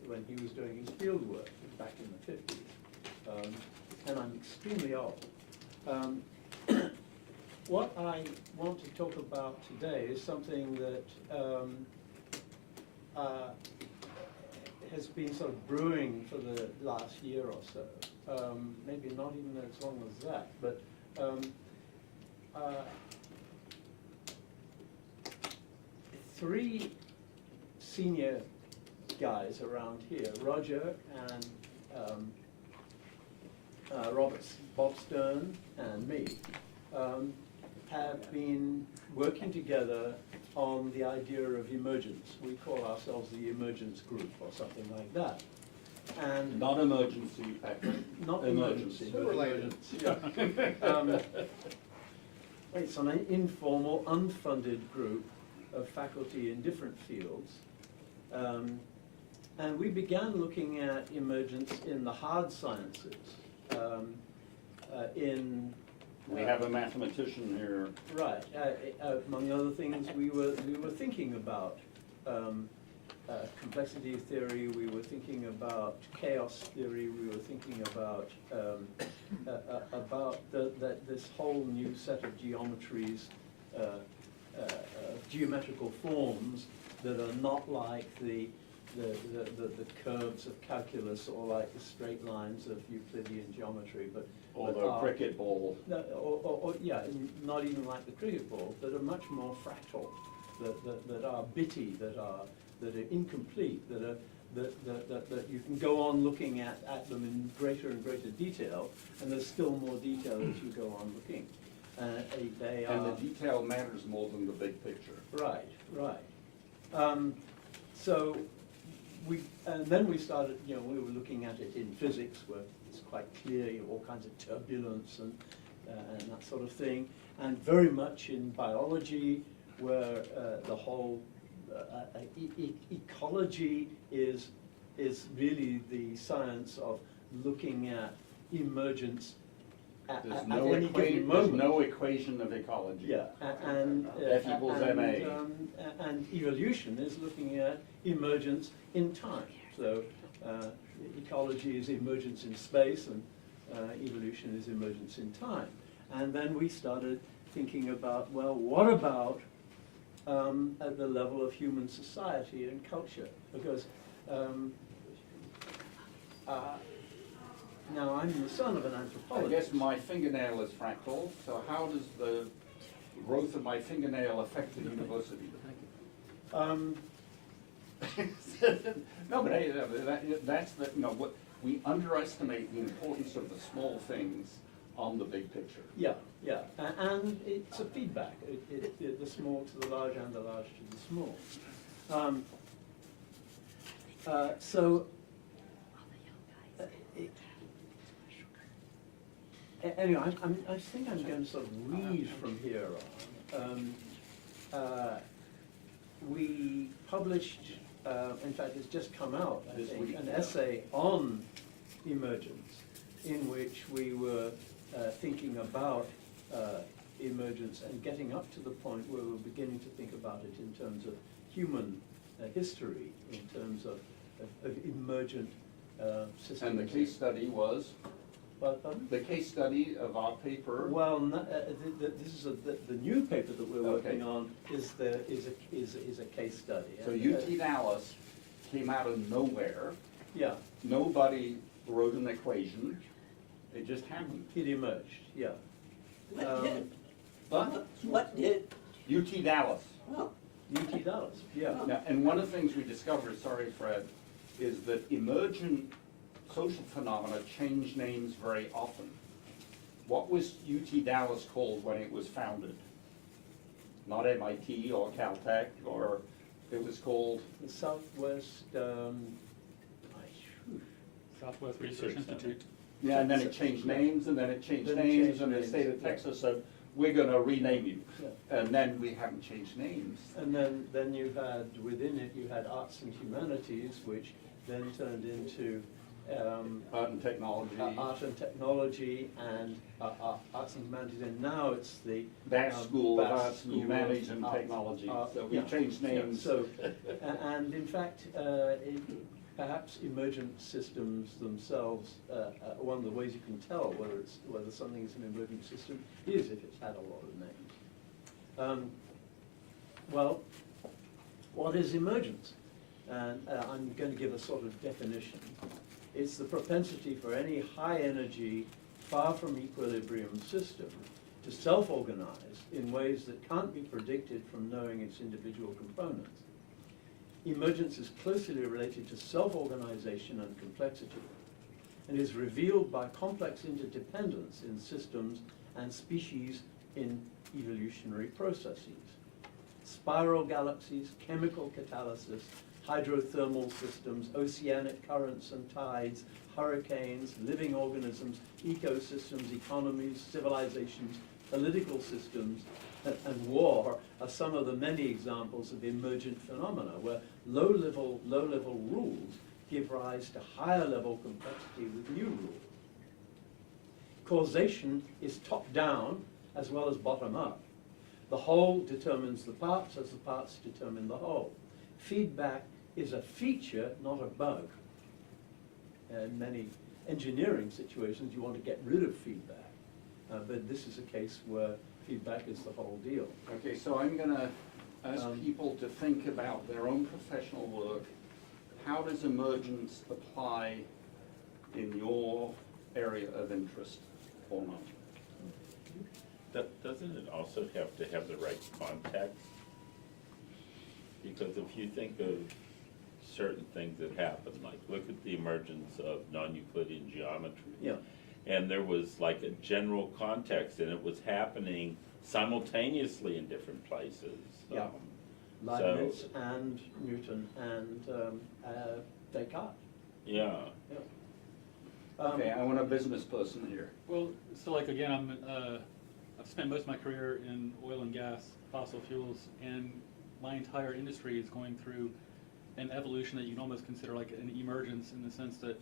when he was doing his field work back in the 50s, and I'm extremely old. What I want to talk about today is something that has been sort of brewing for the last year or so, maybe not even as long as that, but three senior guys around here, Roger and Bob Stern and me, have been working together on the idea of emergence. We call ourselves the emergence group or something like that. And Not emergency, Patrick. not Emergency. emergency, but emergence. Yeah. It's an informal, unfunded group of faculty in different fields. And we began looking at emergence in the hard sciences. We have a mathematician here. Right. Among other things, we were thinking about complexity theory, we were thinking about chaos theory, we were thinking about this whole new set of geometries, geometrical forms that are not like the curves of calculus or like the straight lines of Euclidean geometry, but Or but the are- cricket ball. no, or yeah, not even like the cricket ball, that are much more fractal, that are bitty, that are incomplete, that you can go on looking at them in greater and greater detail, and there's still more detail as you go on looking. They And are the detail matters more than the big picture. right. So and then we started, we were looking at it in physics, where it's quite clear, all kinds of turbulence and that sort of thing, and very much in biology, where the whole ecology is really the science of looking at emergence at There's any no given there's moment. no equation of ecology. Yeah, and F equals MA. And evolution is looking at emergence in time. So ecology is emergence in space, and evolution is emergence in time. And then we started thinking about, well, what about at the level of human society and culture? Because now I'm the son of an I anthropologist. guess my fingernail is fractal, so how does the growth of my fingernail affect the university? No, but hey, that's the, what, we underestimate the importance of the small things on the big picture. Yeah, and it's a feedback. The small to the large and the large to the small. Anyway, I think I'm going to sort of read from here on. We published, in fact, it's just come out, I This think, week, an yeah. essay on emergence, in which we were thinking about emergence and getting up to the point where we're beginning to think about it in terms of human history, in terms of emergent systems. And the case study was, Pardon? the case study of our paper. Well, this is the new paper that we're working Okay. on is a case study. So And, UT Dallas came out of nowhere. yeah, Nobody wrote an equation. It just happened. it emerged. Yeah. What did? But What did? UT Dallas. Oh, UT Dallas. Yeah. Now, and one of the things we discovered, sorry Fred, is that emergent social phenomena change names very often. What was UT Dallas called when it was founded? Not MIT or Caltech, or it was called, The Southwest. Southwest Research Institute. yeah, and then it changed names, and then it changed Then it names, changed and the names, state of yeah. Texas said, we're gonna rename you. Yeah. And then we haven't changed names. And then you had, within it, you had arts and humanities, which then turned into Art and technology. art and technology and arts and humanities, and now it's the Bass School of Bass Arts and School of Humanities and Arts- Technology. art- So we yeah, changed yeah, names. So, and in fact, perhaps emergent systems themselves, one of the ways you can tell whether something is an emergent system is if it's had a lot of names. Well, what is emergence? And I'm going to give a sort of definition. It's the propensity for any high energy, far from equilibrium system to self-organize in ways that can't be predicted from knowing its individual components. Emergence is closely related to self-organization and complexity, and is revealed by complex interdependence in systems and species in evolutionary processes. Spiral galaxies, chemical catalysis, hydrothermal systems, oceanic currents and tides, hurricanes, living organisms, ecosystems, economies, civilizations, political systems, and war are some of the many examples of emergent phenomena where low-level rules give rise to higher-level complexity with new rules. Causation is top-down as well as bottom-up. The whole determines the parts as the parts determine the whole. Feedback is a feature, not a bug. In many engineering situations, you want to get rid of feedback. But this is a case where feedback is the whole deal. Okay, so I'm gonna ask people to think about their own professional work. How does emergence apply in your area of interest or not? Doesn't it also have to have the right context? Because if you think of certain things that happen, like look at the emergence of non-Euclidean geometry. Yeah. And there was like a general context, and it was happening simultaneously in different places. Yeah. Leibniz and Newton and Descartes. Yeah. Okay, I want a business person here. Well, so like again, I've spent most of my career in oil and gas, fossil fuels, and my entire industry is going through an evolution that you can almost consider like an emergence, in the sense that,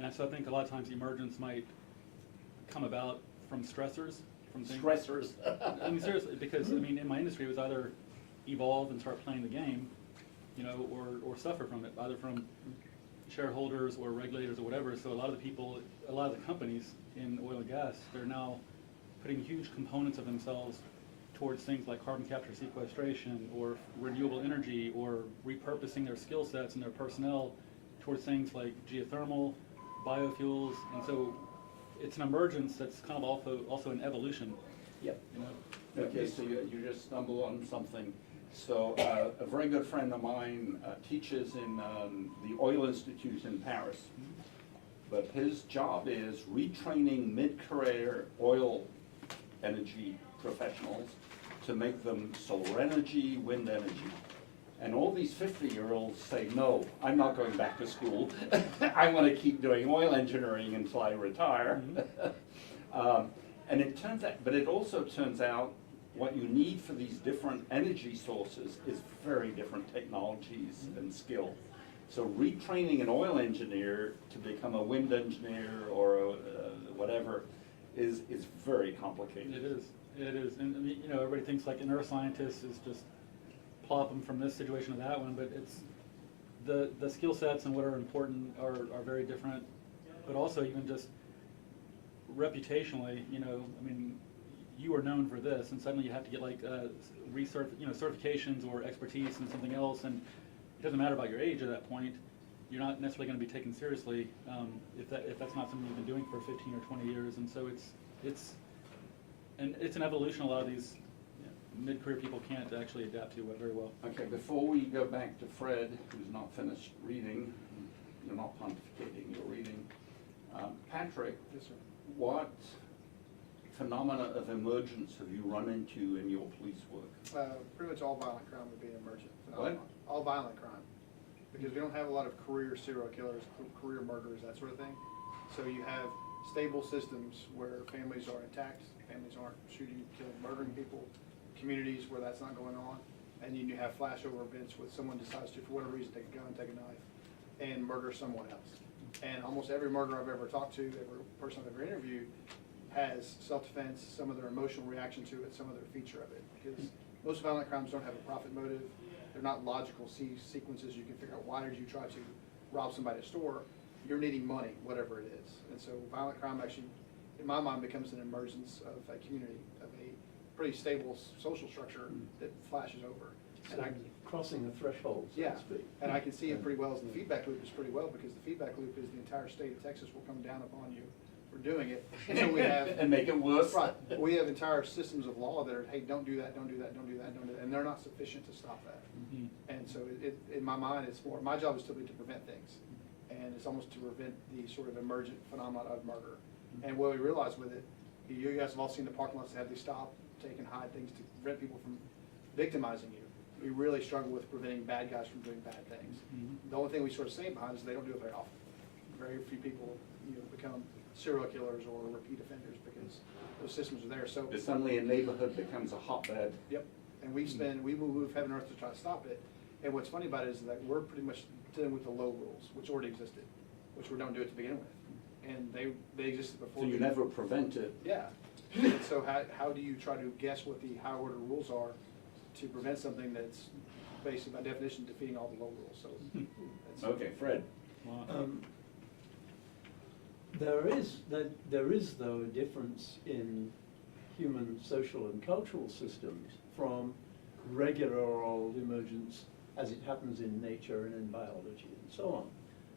and so I think a lot of times emergence might come about from stressors, from things. Stressors. I mean seriously, because I mean in my industry it was either evolve and start playing the game, you know, or suffer from it, either from shareholders or regulators or whatever. So a lot of the people, a lot of the companies in oil and gas, they're now putting huge components of themselves towards things like carbon capture sequestration or renewable energy, or repurposing their skill sets and their personnel towards things like geothermal, biofuels, and so it's an emergence that's kind of also an evolution. Yep. You know? Okay, so you just stumble on something. So a very good friend of mine teaches in the Oil Institute in Paris. But his job is retraining mid-career oil energy professionals to make them solar energy, wind energy. And all these 50-year-olds say, no, I'm not going back to school. I want to keep doing oil engineering until I retire. And it turns out, but it also turns out what you need for these different energy sources is very different technologies and skill. So retraining an oil engineer to become a wind engineer or whatever is very complicated. It is, and I mean, you know, everybody thinks like a neuroscientist is just plop them from this situation to that one, but it's the skill sets and what are important are very different, but also even just reputationally, you know, I mean, you are known for this, and suddenly you have to get like certifications or expertise in something else, and it doesn't matter about your age at that point. You're not necessarily going to be taken seriously if that's not something you've been doing for 15 or 20 years, and so it's an evolution. A lot of these mid-career people can't actually adapt to very well. Okay, before we go back to Fred, who's not finished reading, you're not pontificating, you're reading. Patrick, Yes, sir. what phenomena of emergence have you run into in your police work? Pretty much all violent crime would be an emergent What? phenomenon. All violent crime. Because we don't have a lot of career serial killers, career murderers, that sort of thing. So you have stable systems where families are intact, families aren't shooting, killing, murdering people, communities where that's not going on. And then you have flashover events where someone decides to, for whatever reason, take a gun, take a knife, and murder someone else. And almost every murderer I've ever talked to, every person I've ever interviewed, has self-defense, some of their emotional reaction to it, some of their feature of it. Because most violent crimes don't have a profit motive. They're not logical sequences. You can figure out, why did you try to rob somebody's store? You're needing money, whatever it is. And so violent crime actually, in my mind, becomes an emergence of a community, of a pretty stable social structure that flashes over. So And crossing the threshold, so yeah, to speak. and I can see it pretty well as the feedback loop is pretty well, because the feedback loop is the entire state of Texas will come down upon you for doing it. So we have And make it worse? Right. We have entire systems of law that are, hey, don't do that, don't do that, don't do that, don't do that, and they're not sufficient to stop that. And so in my mind, it's more, my job is to prevent things. And it's almost to prevent the sort of emergent phenomenon of murder. And what we realize with it, you guys have all seen the parking lots that have these stop, take and hide things to prevent people from victimizing you. We really struggle with preventing bad guys from doing bad things. The only thing we sort of say behind is they don't do it very often. Very few people, become serial killers or repeat offenders because those systems are there. So But suddenly a neighborhood becomes a hotbed. Yep, and we move heaven and earth to try to stop it. And what's funny about it is that we're pretty much dealing with the low rules, which already existed, which we don't do it to begin with. And they existed before. So you never prevent it. Yeah. And so how do you try to guess what the high order rules are to prevent something that's basically by definition defeating all the low rules, so. that's- Okay, Fred. There is though a difference in human social and cultural systems from regular old emergence as it happens in nature and in biology and so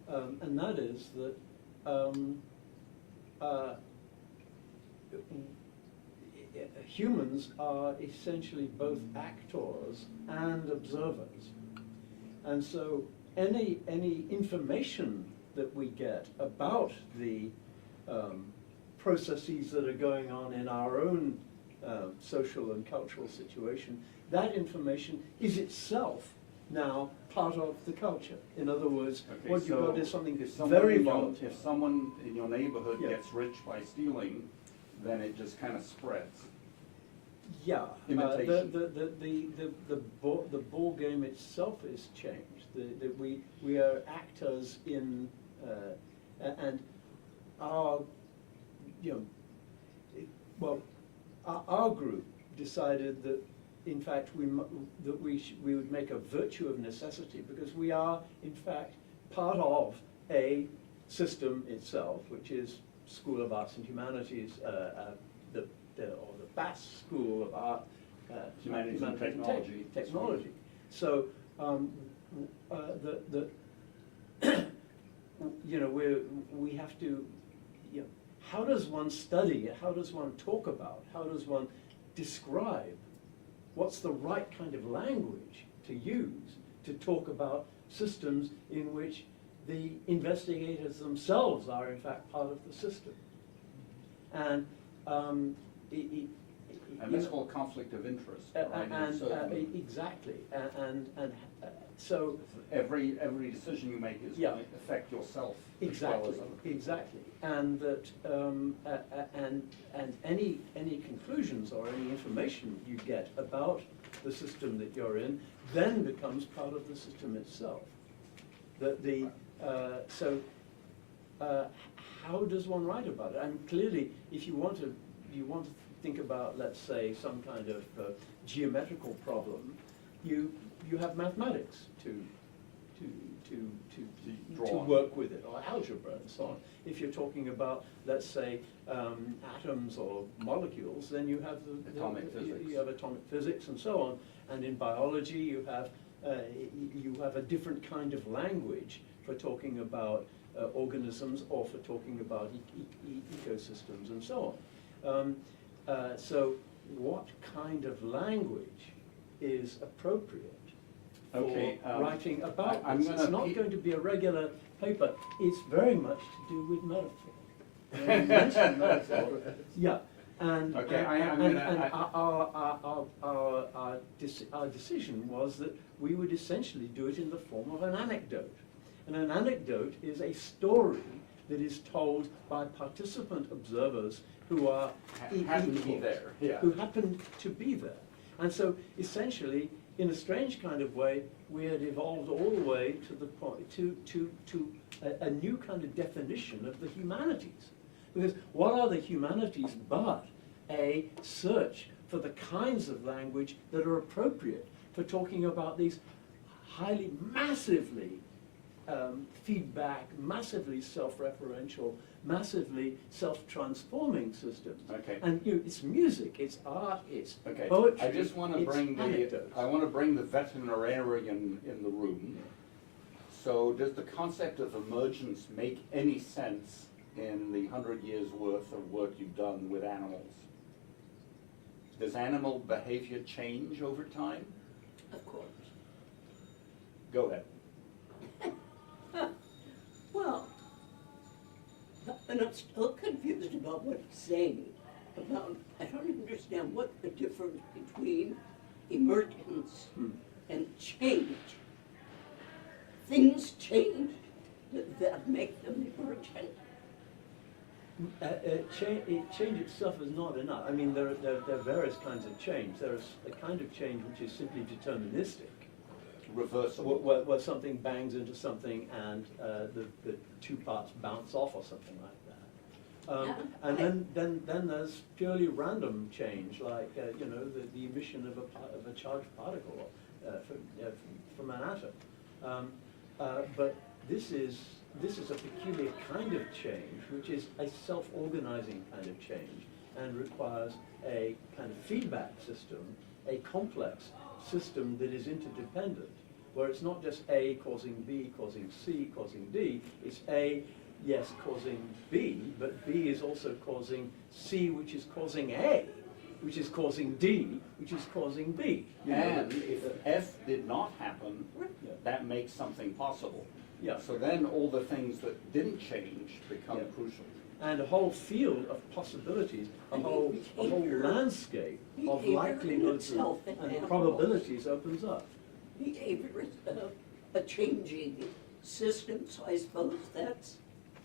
on. And that is that humans are essentially both actors and observers. And so any information that we get about the processes that are going on in our own social and cultural situation, that information is itself now part of the culture. In other words, Okay, what you've so got is something if someone very in your- volatile. If someone in your neighborhood Yeah. gets rich by stealing, then it just kind of spreads. Yeah, Imitation. the ball game itself is changed. We are actors in, and our, our group decided that, in fact, we would make a virtue of necessity, because we are, in fact, part of a system itself, which is School of Arts and Humanities, or the BAS School of Art, Humanities and Technology. Technology. So, we have to, how does one study, how does one talk about, how does one describe, what's the right kind of language to use to talk about systems in which the investigators themselves are in fact part of the system? And And this whole conflict of interest, right? and So exactly, and so every decision you make is Yeah. going to affect yourself as exactly, well as other people. exactly, and that and any conclusions or any information you get about the system that you're in then becomes part of the system itself. How does one write about it? And clearly, if you want to think about, let's say, some kind of geometrical problem, you have mathematics to work with it, or algebra and so on. If you're talking about, let's say, atoms or molecules, then you have Atomic physics. you have atomic physics and so on. And in biology, you have a different kind of language for talking about organisms or for talking about ecosystems and so on. So what kind of language is appropriate for Okay, writing about I'm this? gonna It's not keep- going to be a regular paper. It's very much to do with metaphor. You mentioned metaphor. Yeah. And, Okay, and, I'm and gonna- our decision was that we would essentially do it in the form of an anecdote. And an anecdote is a story that is told by participant observers who are Happen to be equals, there, yeah. who happen to be there. And so essentially, in a strange kind of way, we had evolved all the way to the point to a new kind of definition of the humanities. Because what are the humanities but a search for the kinds of language that are appropriate for talking about these highly, massively feedback, massively self-referential, massively self-transforming systems. Okay. And it's music, it's art, it's Okay, poetry. I just want to it's bring anecdotes. I want to bring the veterinarian in the room. So does the concept of emergence make any sense in the 100 years worth of work you've done with animals? Does animal behavior change over time? Of course. Go ahead. Well, and I'm still confused about what he's saying. I don't understand what the difference between emergence and change. Things change that make them emergent. Change itself is not enough. I mean, there are various kinds of change. There's a kind of change which is simply deterministic. Reversible. Where something bangs into something and the two parts bounce off or something like that. And then there's purely random change, like the emission of a charged particle, from an atom. But this is a peculiar kind of change, which is a self-organizing kind of change, and requires a kind of feedback system, a complex system that is interdependent, where it's not just A causing B, causing C, causing D, it's A, yes, causing B, but B is also causing C, which is causing A, which is causing D, which is causing B. And if F did not happen, that makes something possible. Yeah. So then all the things that didn't change become crucial. And a whole field of possibilities, a whole landscape of likelihoods and probabilities opens up. Behavior is a changing system, so I suppose that's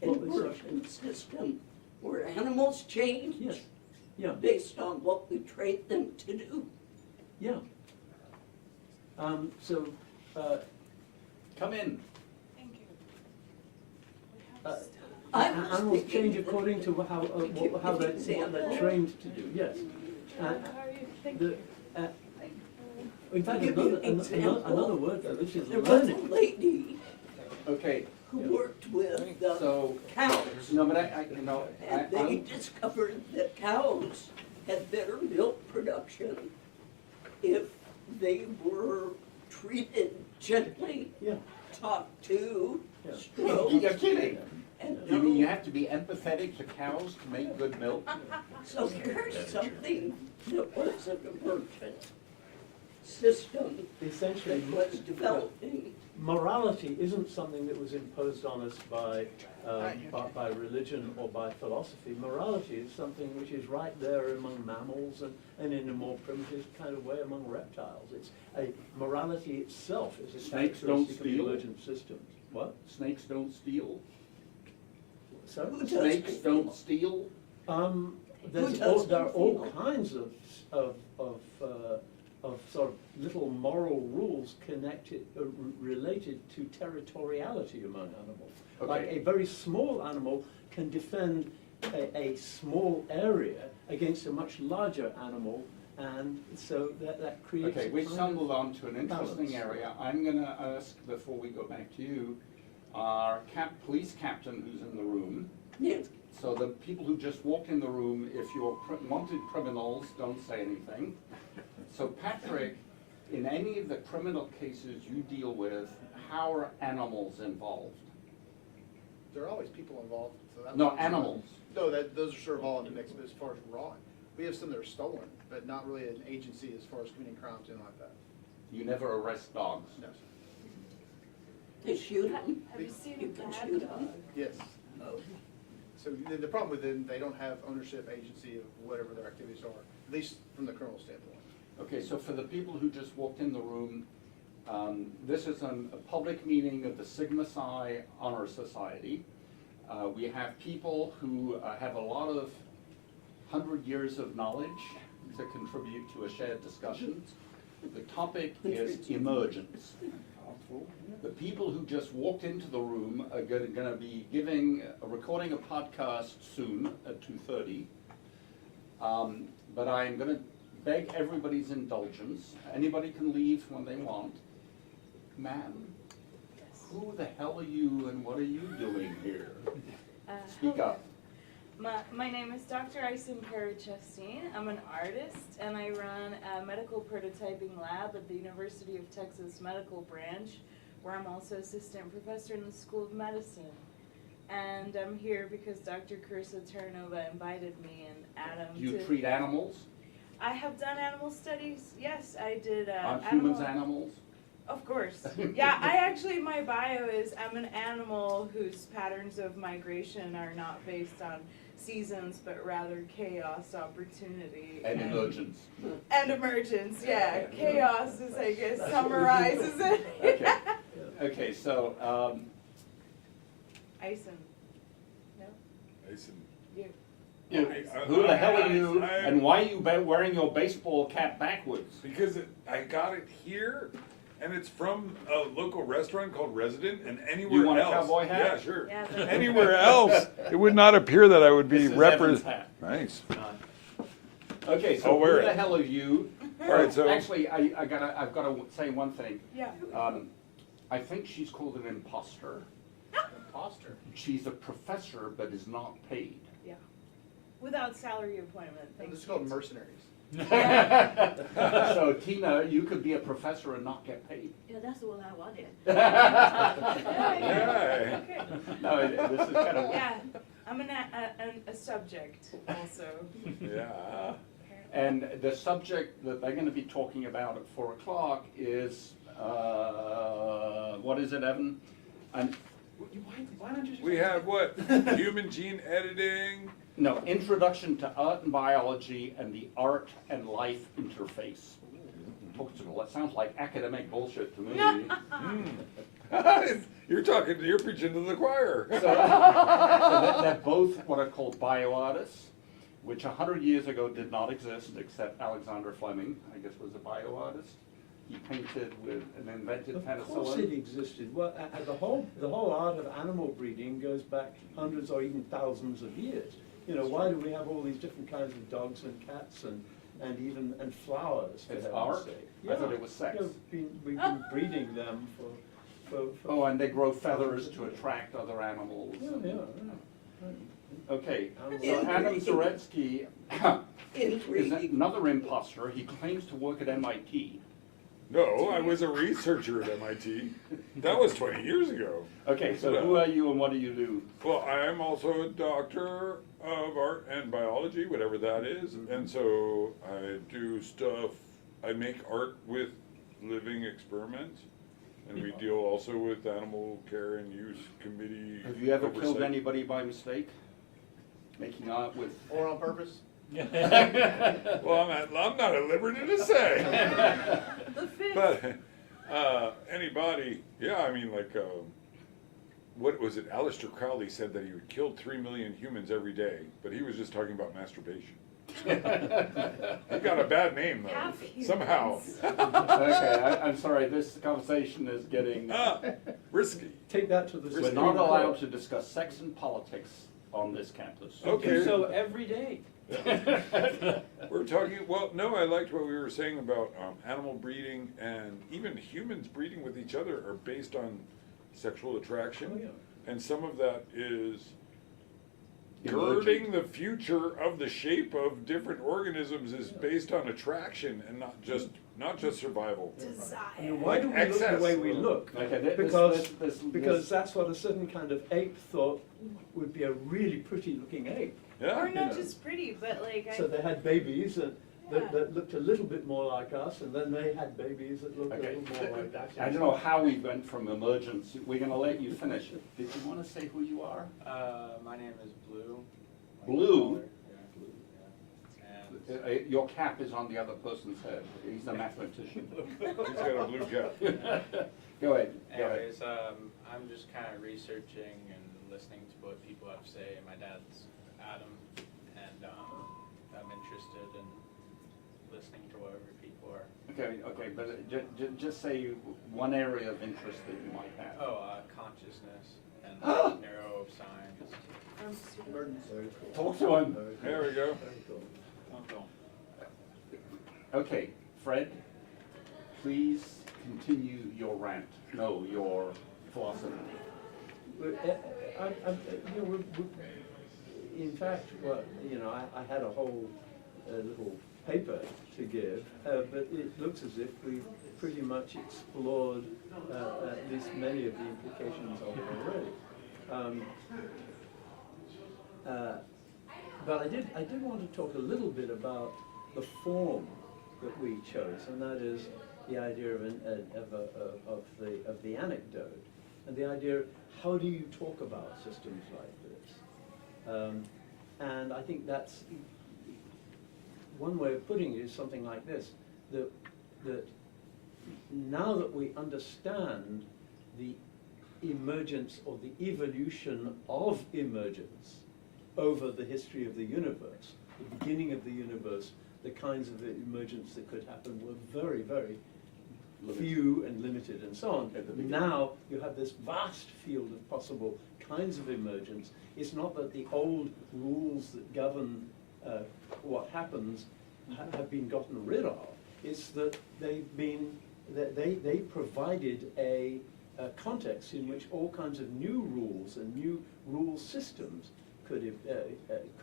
an Well, emergent system where animals change Yeah. based on what we train them to do. Yeah. Come in. Animals change according to how they're trained to do, yes. In fact, another word for this is There was learning. a lady Okay. who worked with So cows. No, but I And they discovered that cows had better milk production if they were treated gently, talked to, stroked. You're kidding. And You mean you have to be empathetic to cows to make good milk? So here's something that was an emergent system Essentially, that was developing. morality isn't something that was imposed on us by religion or by philosophy. Morality is something which is right there among mammals and in a more primitive kind of way among reptiles. It's morality itself is a Snakes don't characteristic of steal. emergent systems. What? Snakes don't steal. So? Snakes don't steal. There are all kinds of sort of little moral rules connected, related to territoriality among animals. Okay. Like a very small animal can defend a small area against a much larger animal, and so that creates. Okay, a we kind stumbled of onto an interesting balance. area. I'm gonna ask, before we go back to you, our police captain who's in the room. Yes. So the people who just walked in the room, if you're wanted criminals, don't say anything. So Patrick, in any of the criminal cases you deal with, how are animals involved? There are always people involved, so that. No, animals. No, those are sort of all in the mix, but as far as raw, we have some that are stolen, but not really an agency as far as committing crimes, anything like that. You never arrest dogs? No. They shoot them. Have you seen You a can bad shoot dog? them. Yes. So the problem with them, they don't have ownership agency of whatever their activities are, at least from the criminal standpoint. Okay, so for the people who just walked in the room, this is a public meeting of the Sigma Psi Honor Society. We have people who have a lot of 100 years of knowledge to contribute to a shared discussion. The topic is emergence. The people who just walked into the room are going to be recording a podcast soon at 2:30. But I'm going to beg everybody's indulgence. Anybody can leave when they want. Ma'am, who the hell are you and what are you doing here? Speak up. My name is Dr. Ison Karachestine. I'm an artist and I run a medical prototyping lab at the University of Texas Medical Branch, where I'm also assistant professor in the School of Medicine. And I'm here because Dr. Carissa Terranova invited me and Adam You treat animals? I have done animal studies, yes, I did. On humans, animals? Of course. Yeah, my bio is I'm an animal whose patterns of migration are not based on seasons, but rather chaos, opportunity. And emergence. And emergence, yeah. Chaos is, I guess, summarizes it. Okay, so, Ison. No? Ison. You. Who the hell are you, and why are you wearing your baseball cap backwards? Because I got it here, and it's from a local restaurant called Resident, and anywhere else. You want a cowboy hat? Yeah, sure. Yeah, Anywhere else, it would not appear that I would be This is Evan's represented. hat. Nice. Okay, I'll so wear who the it. hell are you, All right, so Actually, I've gotta say one thing. Yeah. I think she's called an imposter. Imposter. She's a professor, but is not paid. Yeah. Without salary appointment. This is thank called you. mercenaries. So Tina, you could be a professor and not get paid. Yeah, that's the one I wanted. Yeah. Okay. No, this is kind of. Yeah, I'm a subject also. yeah. And the subject that they're gonna be talking about at 4 o'clock is, what is it, Evan? And, Why don't you just? We have what? Human gene editing. no, Introduction to Art and Biology and the Art and Life Interface. That sounds like academic bullshit to me. You're preaching to the choir. So they're both what are called bioartists, which 100 years ago did not exist, except Alexander Fleming, I guess, was a bioartist. He painted with and invented Of course penicillin. it existed. Well, the whole art of animal breeding goes back hundreds or even thousands of years. You know, why do we have all these different kinds of dogs and cats and flowers? For It's heaven's art? sake? I thought it was sex. You know, we've been breeding them for Oh, and they grow feathers to attract other animals. Yeah. Okay, so Intriguing. Adam Zaretsky is Intriguing. another imposter. He claims to work at MIT. No, I was a researcher at MIT. That was 20 years ago. Okay, so who are you and what do you do? Well, I'm also a doctor of art and biology, whatever that is. And so I do stuff, I make art with living experiments. And we deal also with animal care and use committee Have you ever killed oversight. anybody by mistake? Making art with? Or on purpose? Well, I'm not at liberty to say. But anybody, yeah, I mean, like, what was it? Aleister Crowley said that he would kill 3 million humans every day, but he was just talking about masturbation. He got a bad name though, somehow. Okay, I'm sorry, this conversation is getting. Risky. Take that to the We're not allowed to discuss sex and politics on this campus. Okay. So every day. We're talking, well, no, I liked what we were saying about animal breeding, and even humans breeding with each other are based on sexual attraction. Oh, yeah. And some of that is Emergent. girding the future of the shape of different organisms is based on attraction and not just survival. I mean, why do we look Excess. the way we look? Okay, Because that's what a certain kind of ape thought would be a really pretty looking ape. Yeah. Or You not know. just pretty, but like So they had babies that looked a little bit more like us, and then they had babies that looked Okay. a little more like us. I don't know how we went from emergence. We're going to let you finish. Did you want to say who you are? My name is Blue. Blue? And Your cap is on the other person's head. He's a mathematician. He's got a blue cap. Go ahead. Go ahead. anyways, I'm just kind of researching and listening to what people have to say. My dad's Adam, and I'm interested in listening to whatever people are. Okay, but just say one area of interest that you might have. Consciousness and neuroscience. Talk to him. There we go. Okay, Fred, please continue your rant. No, your philosophy. In fact, I had a whole little paper to give, but it looks as if we've pretty much explored at least many of the implications of it already. But I did want to talk a little bit about the form that we chose, and that is the idea of the anecdote, and the idea, how do you talk about systems like this? And I think that's one way of putting it is something like this, that now that we understand the emergence or the evolution of emergence over the history of the universe, the beginning of the universe, the kinds of emergence that could happen were very, very few and limited and so on. Now you have this vast field of possible kinds of emergence. It's not that the old rules that govern what happens have been gotten rid of. It's that they provided a context in which all kinds of new rules and new rule systems could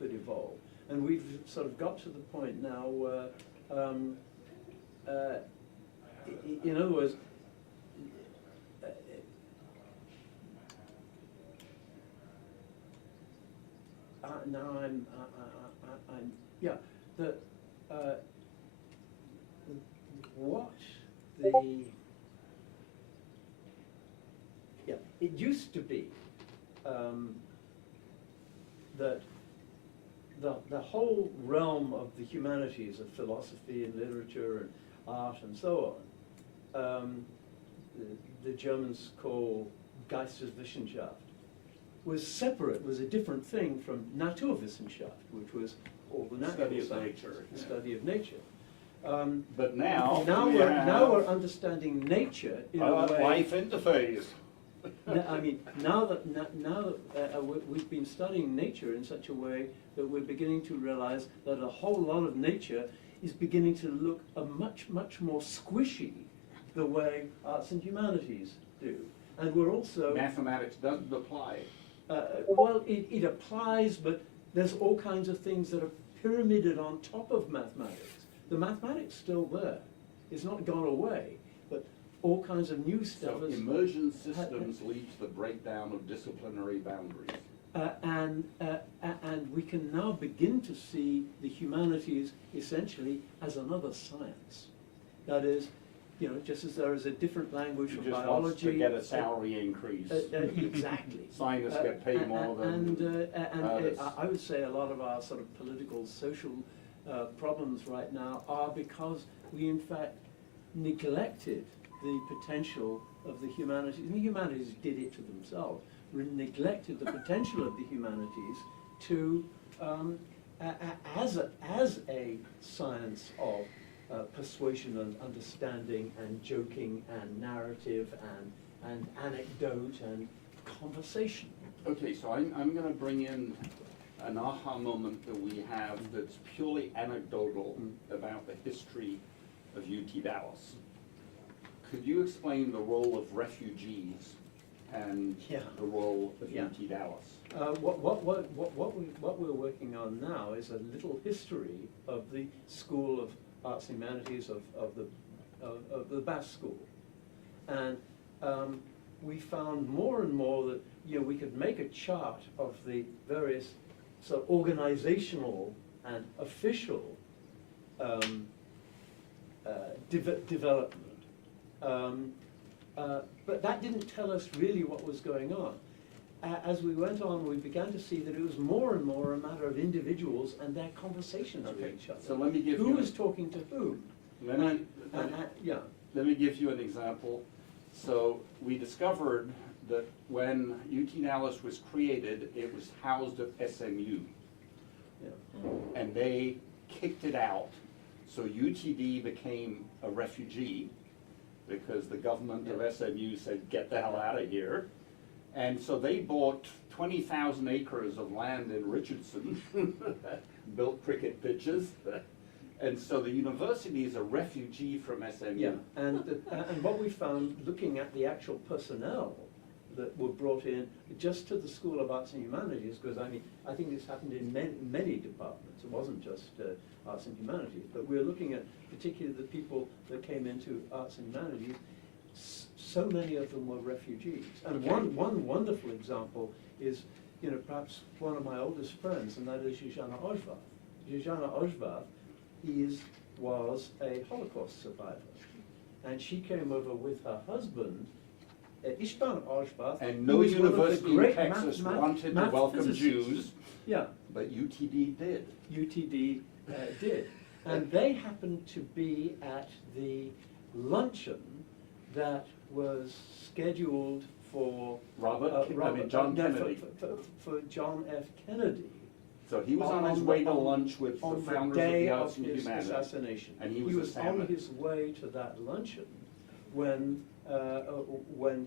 evolve. And we've sort of got to the point now where, in other words, now I'm yeah, what the, yeah, it used to be that the whole realm of the humanities, of philosophy and literature and art and so on, the Germans call Geisteswissenschaft, was separate, was a different thing from Naturwissenschaft, which was all the natural Study of science, nature, the yeah. study of nature. But now now we're understanding nature in a way. life interface. I mean, now that we've been studying nature in such a way that we're beginning to realize that a whole lot of nature is beginning to look much more squishy the way arts and humanities do. And we're also... Mathematics doesn't apply. Well, it applies, but there's all kinds of things that are pyramided on top of mathematics. The mathematics still there. It's not gone away, but all kinds of new stuff. So emergent systems lead to the breakdown of disciplinary boundaries. And we can now begin to see the humanities essentially as another science. That is, you know, just as there is a different language for biology. Wants to get a salary increase. Exactly. Scientists get paid more than others. I would say a lot of our sort of political, social problems right now are because we in fact neglected the potential of the humanities. And the humanities did it to themselves. We neglected the potential of the humanities to, as a science of persuasion and understanding and joking and narrative and anecdote and conversation. Okay, so I'm going to bring in an aha moment that we have that's purely anecdotal about the history of UT Dallas. Could you explain the role of refugees and the role of UT Dallas? What we're working on now is a little history of the School of Arts and Humanities of the Bass School, and we found more and more that we could make a chart of the various sort of organizational and official development. But that didn't tell us really what was going on. As we went on, we began to see that it was more and more a matter of individuals and their conversations with each other. So let me give who you was talking to whom? Let me give you an example. So we discovered that when UT Dallas was created, it was housed at SMU. And they kicked it out. So UTD became a refugee because the government of SMU said, get the hell out of here. And so they bought 20,000 acres of land in Richardson, built cricket pitches. And so the university is a refugee from SMU. Yeah, and what we found, looking at the actual personnel that were brought in just to the School of Arts and Humanities, because I mean, I think this happened in many departments. It wasn't just Arts and Humanities, but we're looking at particularly the people that came into Arts and Humanities. So many of them were refugees. And one wonderful example is, perhaps one of my oldest friends, and that is Zsuzsanna Ozsváth. Zsuzsanna Ozsváth was a Holocaust survivor. And she came over with her husband, István Ozsváth. And no university in Texas wanted to welcome Jews. Yeah. But UTD did. UTD did. And they happened to be at the luncheon that was scheduled for John Kennedy. For John F. Kennedy. So he was on his way to lunch with the founders of the Arts and Humanities. Assassination. And he was on his way to that luncheon when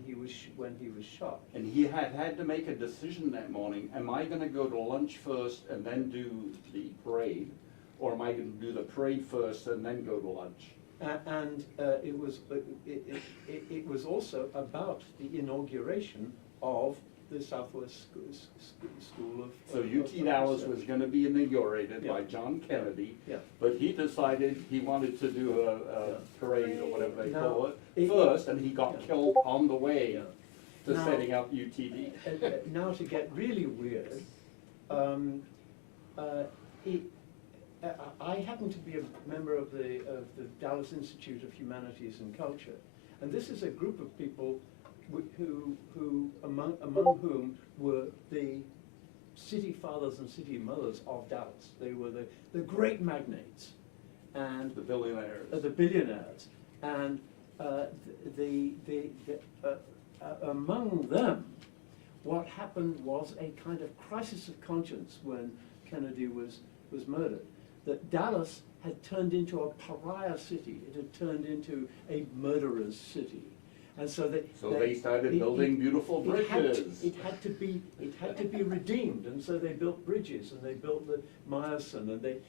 he was shot. And he had to make a decision that morning. Am I going to go to lunch first and then do the parade? Or am I going to do the parade first and then go to lunch? It was also about the inauguration of the Southwest School of. So UT Dallas was gonna be inaugurated by John Kennedy, but he decided he wanted to do a parade or whatever they call it first, and he got killed on the way to setting up UTD. Now to get really weird, I happen to be a member of the Dallas Institute of Humanities and Culture, and this is a group of people who among whom were the city fathers and city mothers of Dallas. They were the great magnates and the billionaires. And among them, what happened was a kind of crisis of conscience when Kennedy was murdered. That Dallas had turned into a pariah city. It had turned into a murderer's city. And so they started building beautiful bridges. It had to be redeemed, and so they built bridges, and they built the Meyerson, and they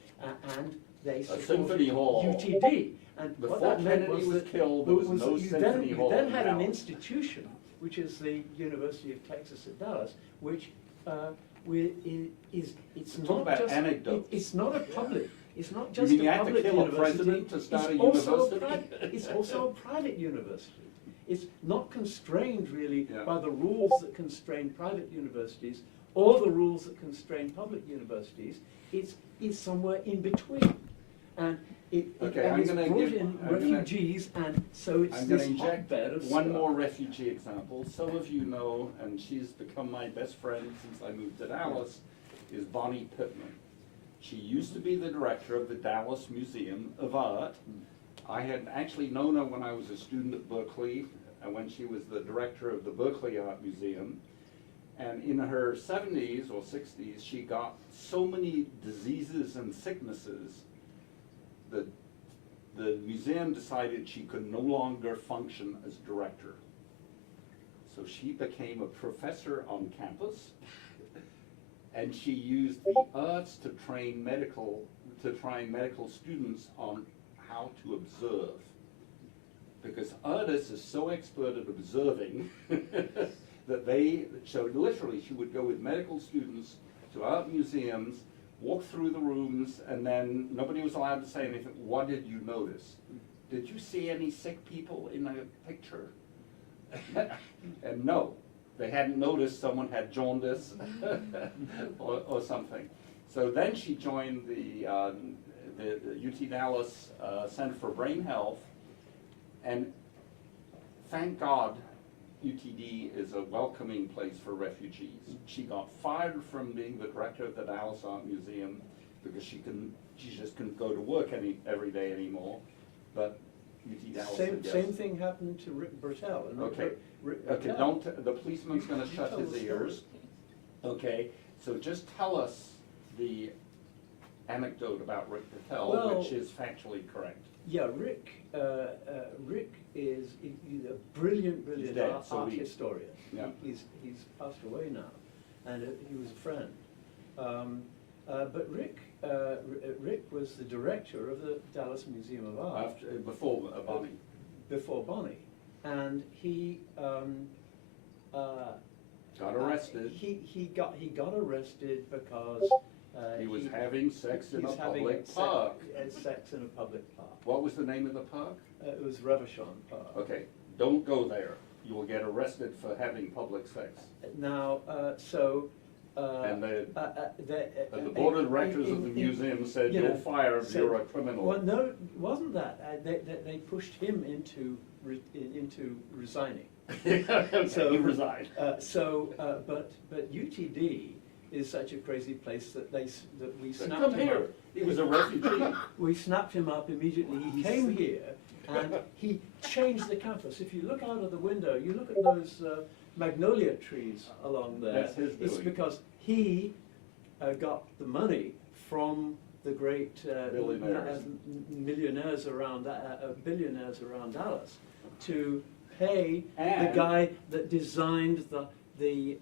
a symphony hall. UTD. And Before what that meant Kennedy was was that killed, there was no symphony hall You then in had an Dallas. institution, which is the University of Texas at Dallas, which it's Talk not about just anecdotes. It's not a public. It's not You just mean a you have to public kill a university. president to start a it's also university? it's also a private university. It's not constrained really by the rules that constrain private universities or the rules that constrain public universities. It's somewhere in between, and it's brought in refugees, and so it's I'm this going to inject hotbed of one stuff. more refugee example. Some of you know, and she's become my best friend since I moved to Dallas, is Bonnie Pittman. She used to be the director of the Dallas Museum of Art. I had actually known her when I was a student at Berkeley, and when she was the director of the Berkeley Art Museum. And in her 70s or 60s, she got so many diseases and sicknesses that the museum decided she could no longer function as director. So she became a professor on campus, and she used the arts to train medical students on how to observe. Because artists are so expert at observing so literally she would go with medical students to art museums, walk through the rooms, and then nobody was allowed to say anything. What did you notice? Did you see any sick people in a picture? And no, they hadn't noticed someone had jaundice or something. So then she joined the UT Dallas Center for Brain Health, and thank God UTD is a welcoming place for refugees. She got fired from being the director of the Dallas Art Museum because she just couldn't go to work every day anymore. But UT Dallas said yes. Same thing happened to Rick Bertel. Okay. Okay. The policeman's going to shut his ears. Okay. So just tell us the anecdote about Rick Bertel, which is factually correct. Yeah, Rick is a brilliant art historian. Yeah. He's passed away now, and he was a friend. But Rick was the director of the Dallas Museum of Art before Bonnie. Before Bonnie, and he got arrested. He got arrested because he was having sex in a public park. Sex in a public park. What was the name of the park? It was Revachon Park. Okay, don't go there. You will get arrested for having public sex. Now, and the board of directors of the museum said, you're fired, you're a criminal. Well, no, it wasn't that. They pushed him into resigning. So he resigned. But UTD is such a crazy place that we snapped Come him here. up. He was a refugee. We snapped him up immediately. He came here and he changed the campus. If you look out of the window, you look at those magnolia trees along there. That's his It's doing. because he got the money from the great billionaires around Dallas to pay the guy that designed the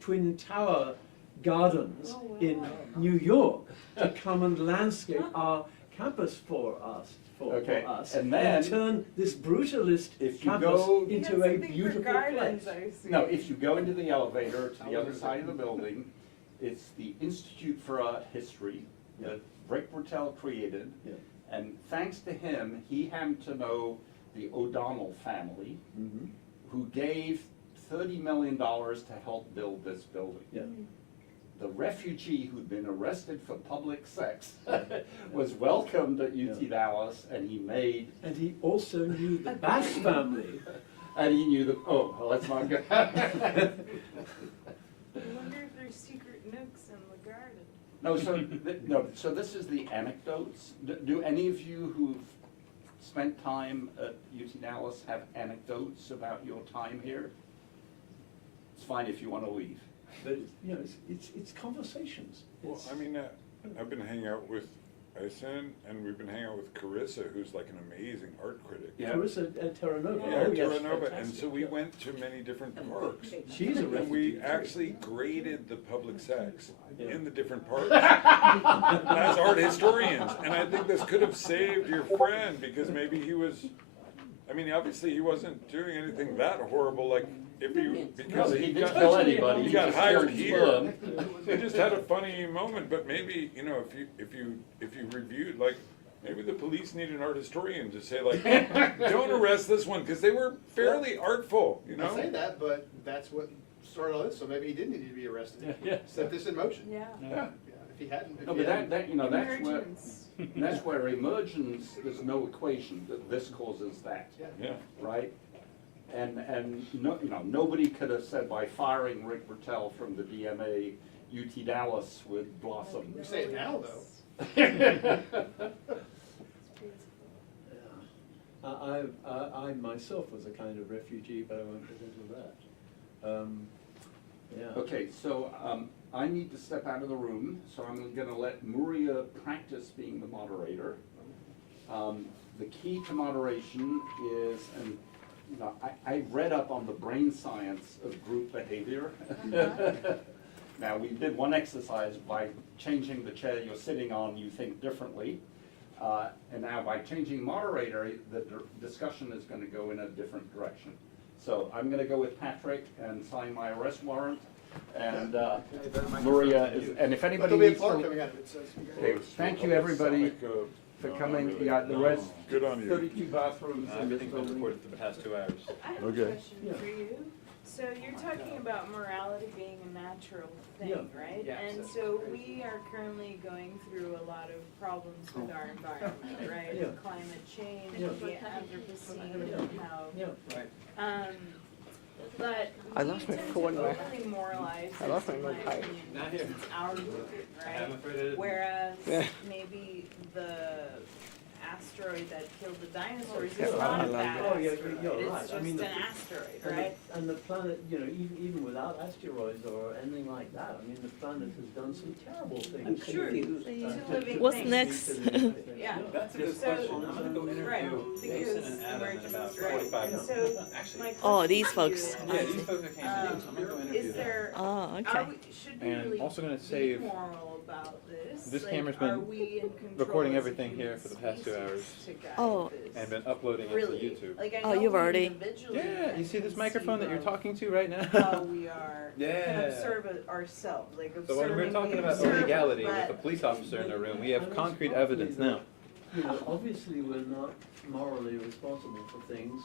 Twin Tower gardens in New York to come and landscape our campus for us, Okay, for us, and then turn this brutalist if you campus go into a beautiful place. No, if you go into the elevator to the other side of the building, it's the Institute for Art History that Rick Bertel created. Yeah. And thanks to him, he happened to know the O'Donnell family, who gave $30 million to help build this building. Yeah. The refugee who'd been arrested for public sex was welcomed at UT Dallas, and he made. And he also knew the Bass family. And he knew the, oh, well, let's not go. I wonder if there's secret nooks in the garden. No, so this is the anecdotes. Do any of you who've spent time at UT Dallas have anecdotes about your time here? It's fine if you want to leave. But you know, it's conversations. Well, I mean, I've been hanging out with Aysen, and we've been hanging out with Carissa, who's like an amazing art critic. Yeah. Carissa at Terra Nova. Yeah, Oh, yes, Terra Nova, and fantastic, so we yeah. went to many different parks. She's a And refugee we too. actually graded the public sex Yeah. in the different parks as art historians. And I think this could have saved your friend, because maybe he was, I mean, obviously he wasn't doing anything that horrible, like if he, because No, he he didn't got, kill anybody, he he got just hired killed here. sperm. He just had a funny moment, but maybe, you know, if you reviewed, like, maybe the police need an art historian to say, like, don't arrest this one, because they were fairly artful, you know? I say that, but that's what started all this, so maybe he didn't need to be arrested. Yeah. Set this in motion. Yeah. Yeah, if he hadn't. if No, he but hadn't- that, you know, that's where, Emergence. that's where emergence, there's no equation that this causes that, Yeah. right? And no, you know, nobody could have said by firing Rick Bertel from the DMA, UT Dallas would blossom. You say it now, though. I myself was a kind of refugee, but I won't get into that. Yeah. Okay, so I need to step out of the room, so I'm gonna let Muria practice being the moderator. The key to moderation is, and you know, I read up on the brain science of group behavior. Now, we did one exercise by changing the chair you're sitting on, you think differently. And now by changing moderator, the discussion is gonna go in a different direction. So I'm gonna go with Patrick and sign my arrest warrant. And Maria is, and if anybody There'll be a needs plug to. coming out of it, so. Okay, thank you, everybody, for coming. really. Yeah, the rest, Good on you. 32 bathrooms in this Everything's been building. recorded for the past 2 hours. I have a Okay. question for you. So you're talking about morality being a natural thing, Yeah. right? Yeah. And so we are currently going through a lot of problems with our environment, right? Yeah. Climate change, Yeah. the Anthropocene, and how, Yeah. but I we lost my tend phone to there. overly moralize I lost this, in my my notepad. opinion, Not because here. it's our movement, I'm right? afraid it is. Whereas Yeah. maybe the asteroid that killed the dinosaurs Yeah, is not a oh, bad yeah, you're asteroid, right. it's I mean, just an the- asteroid, right? And the planet, you know, even without asteroids or anything like that, I mean, the planet has done some terrible things. I'm sure. Two living What's things. next? Yeah. That's a good So- question. I'm gonna go Right, interview because Mason and Adam in about emergence, right, 45 and minutes. so Actually, my Oh, question these to folks. you yeah, is, these folks that came to do, so I'm gonna go interview is them. there, Oh, okay. should we And really also gonna be save- moral about this? This Like, camera's are been we in control recording as a everything human here for the past 2 species hours. to guide Oh. this? And been uploading it Really? to YouTube. Like, I Oh, know you've we already- individually Yeah, you see this can microphone that you're conceive talking to right now? of how we are, can Yeah. observe it ourselves, like So observing, when we're talking we about observe, illegality with but a police officer in the room, we have And it's concrete partly evidence now. You know, obviously, we're not morally responsible for things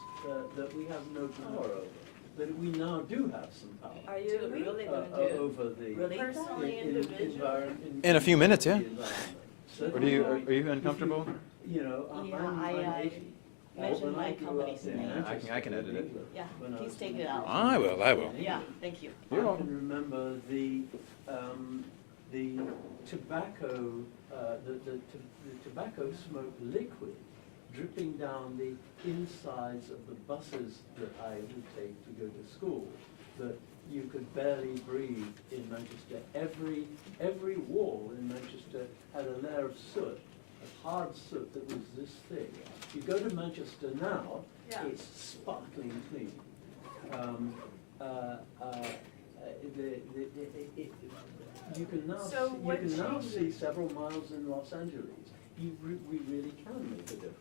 that we have no power over. But we now do have some power. Are you really gonna do over the personally, individually? In a few minutes, yeah. the environment. Or do you, Certainly, are you uncomfortable? You know, Yeah, I'm I 80. mentioned When my I grew company's up in name. I can edit it. Yeah, when I please was take in it out. I will. Yeah, thank you. I can remember the tobacco, the tobacco smoke liquid dripping down the insides of the buses that I would take to go to school, that you could barely breathe in Manchester. Every wall in Manchester had a layer of soot, of hard soot that was this thick. You go to Manchester now, Yeah. it's sparkling clean. You can now So what see changed? several miles in Los Angeles. we really can make a difference.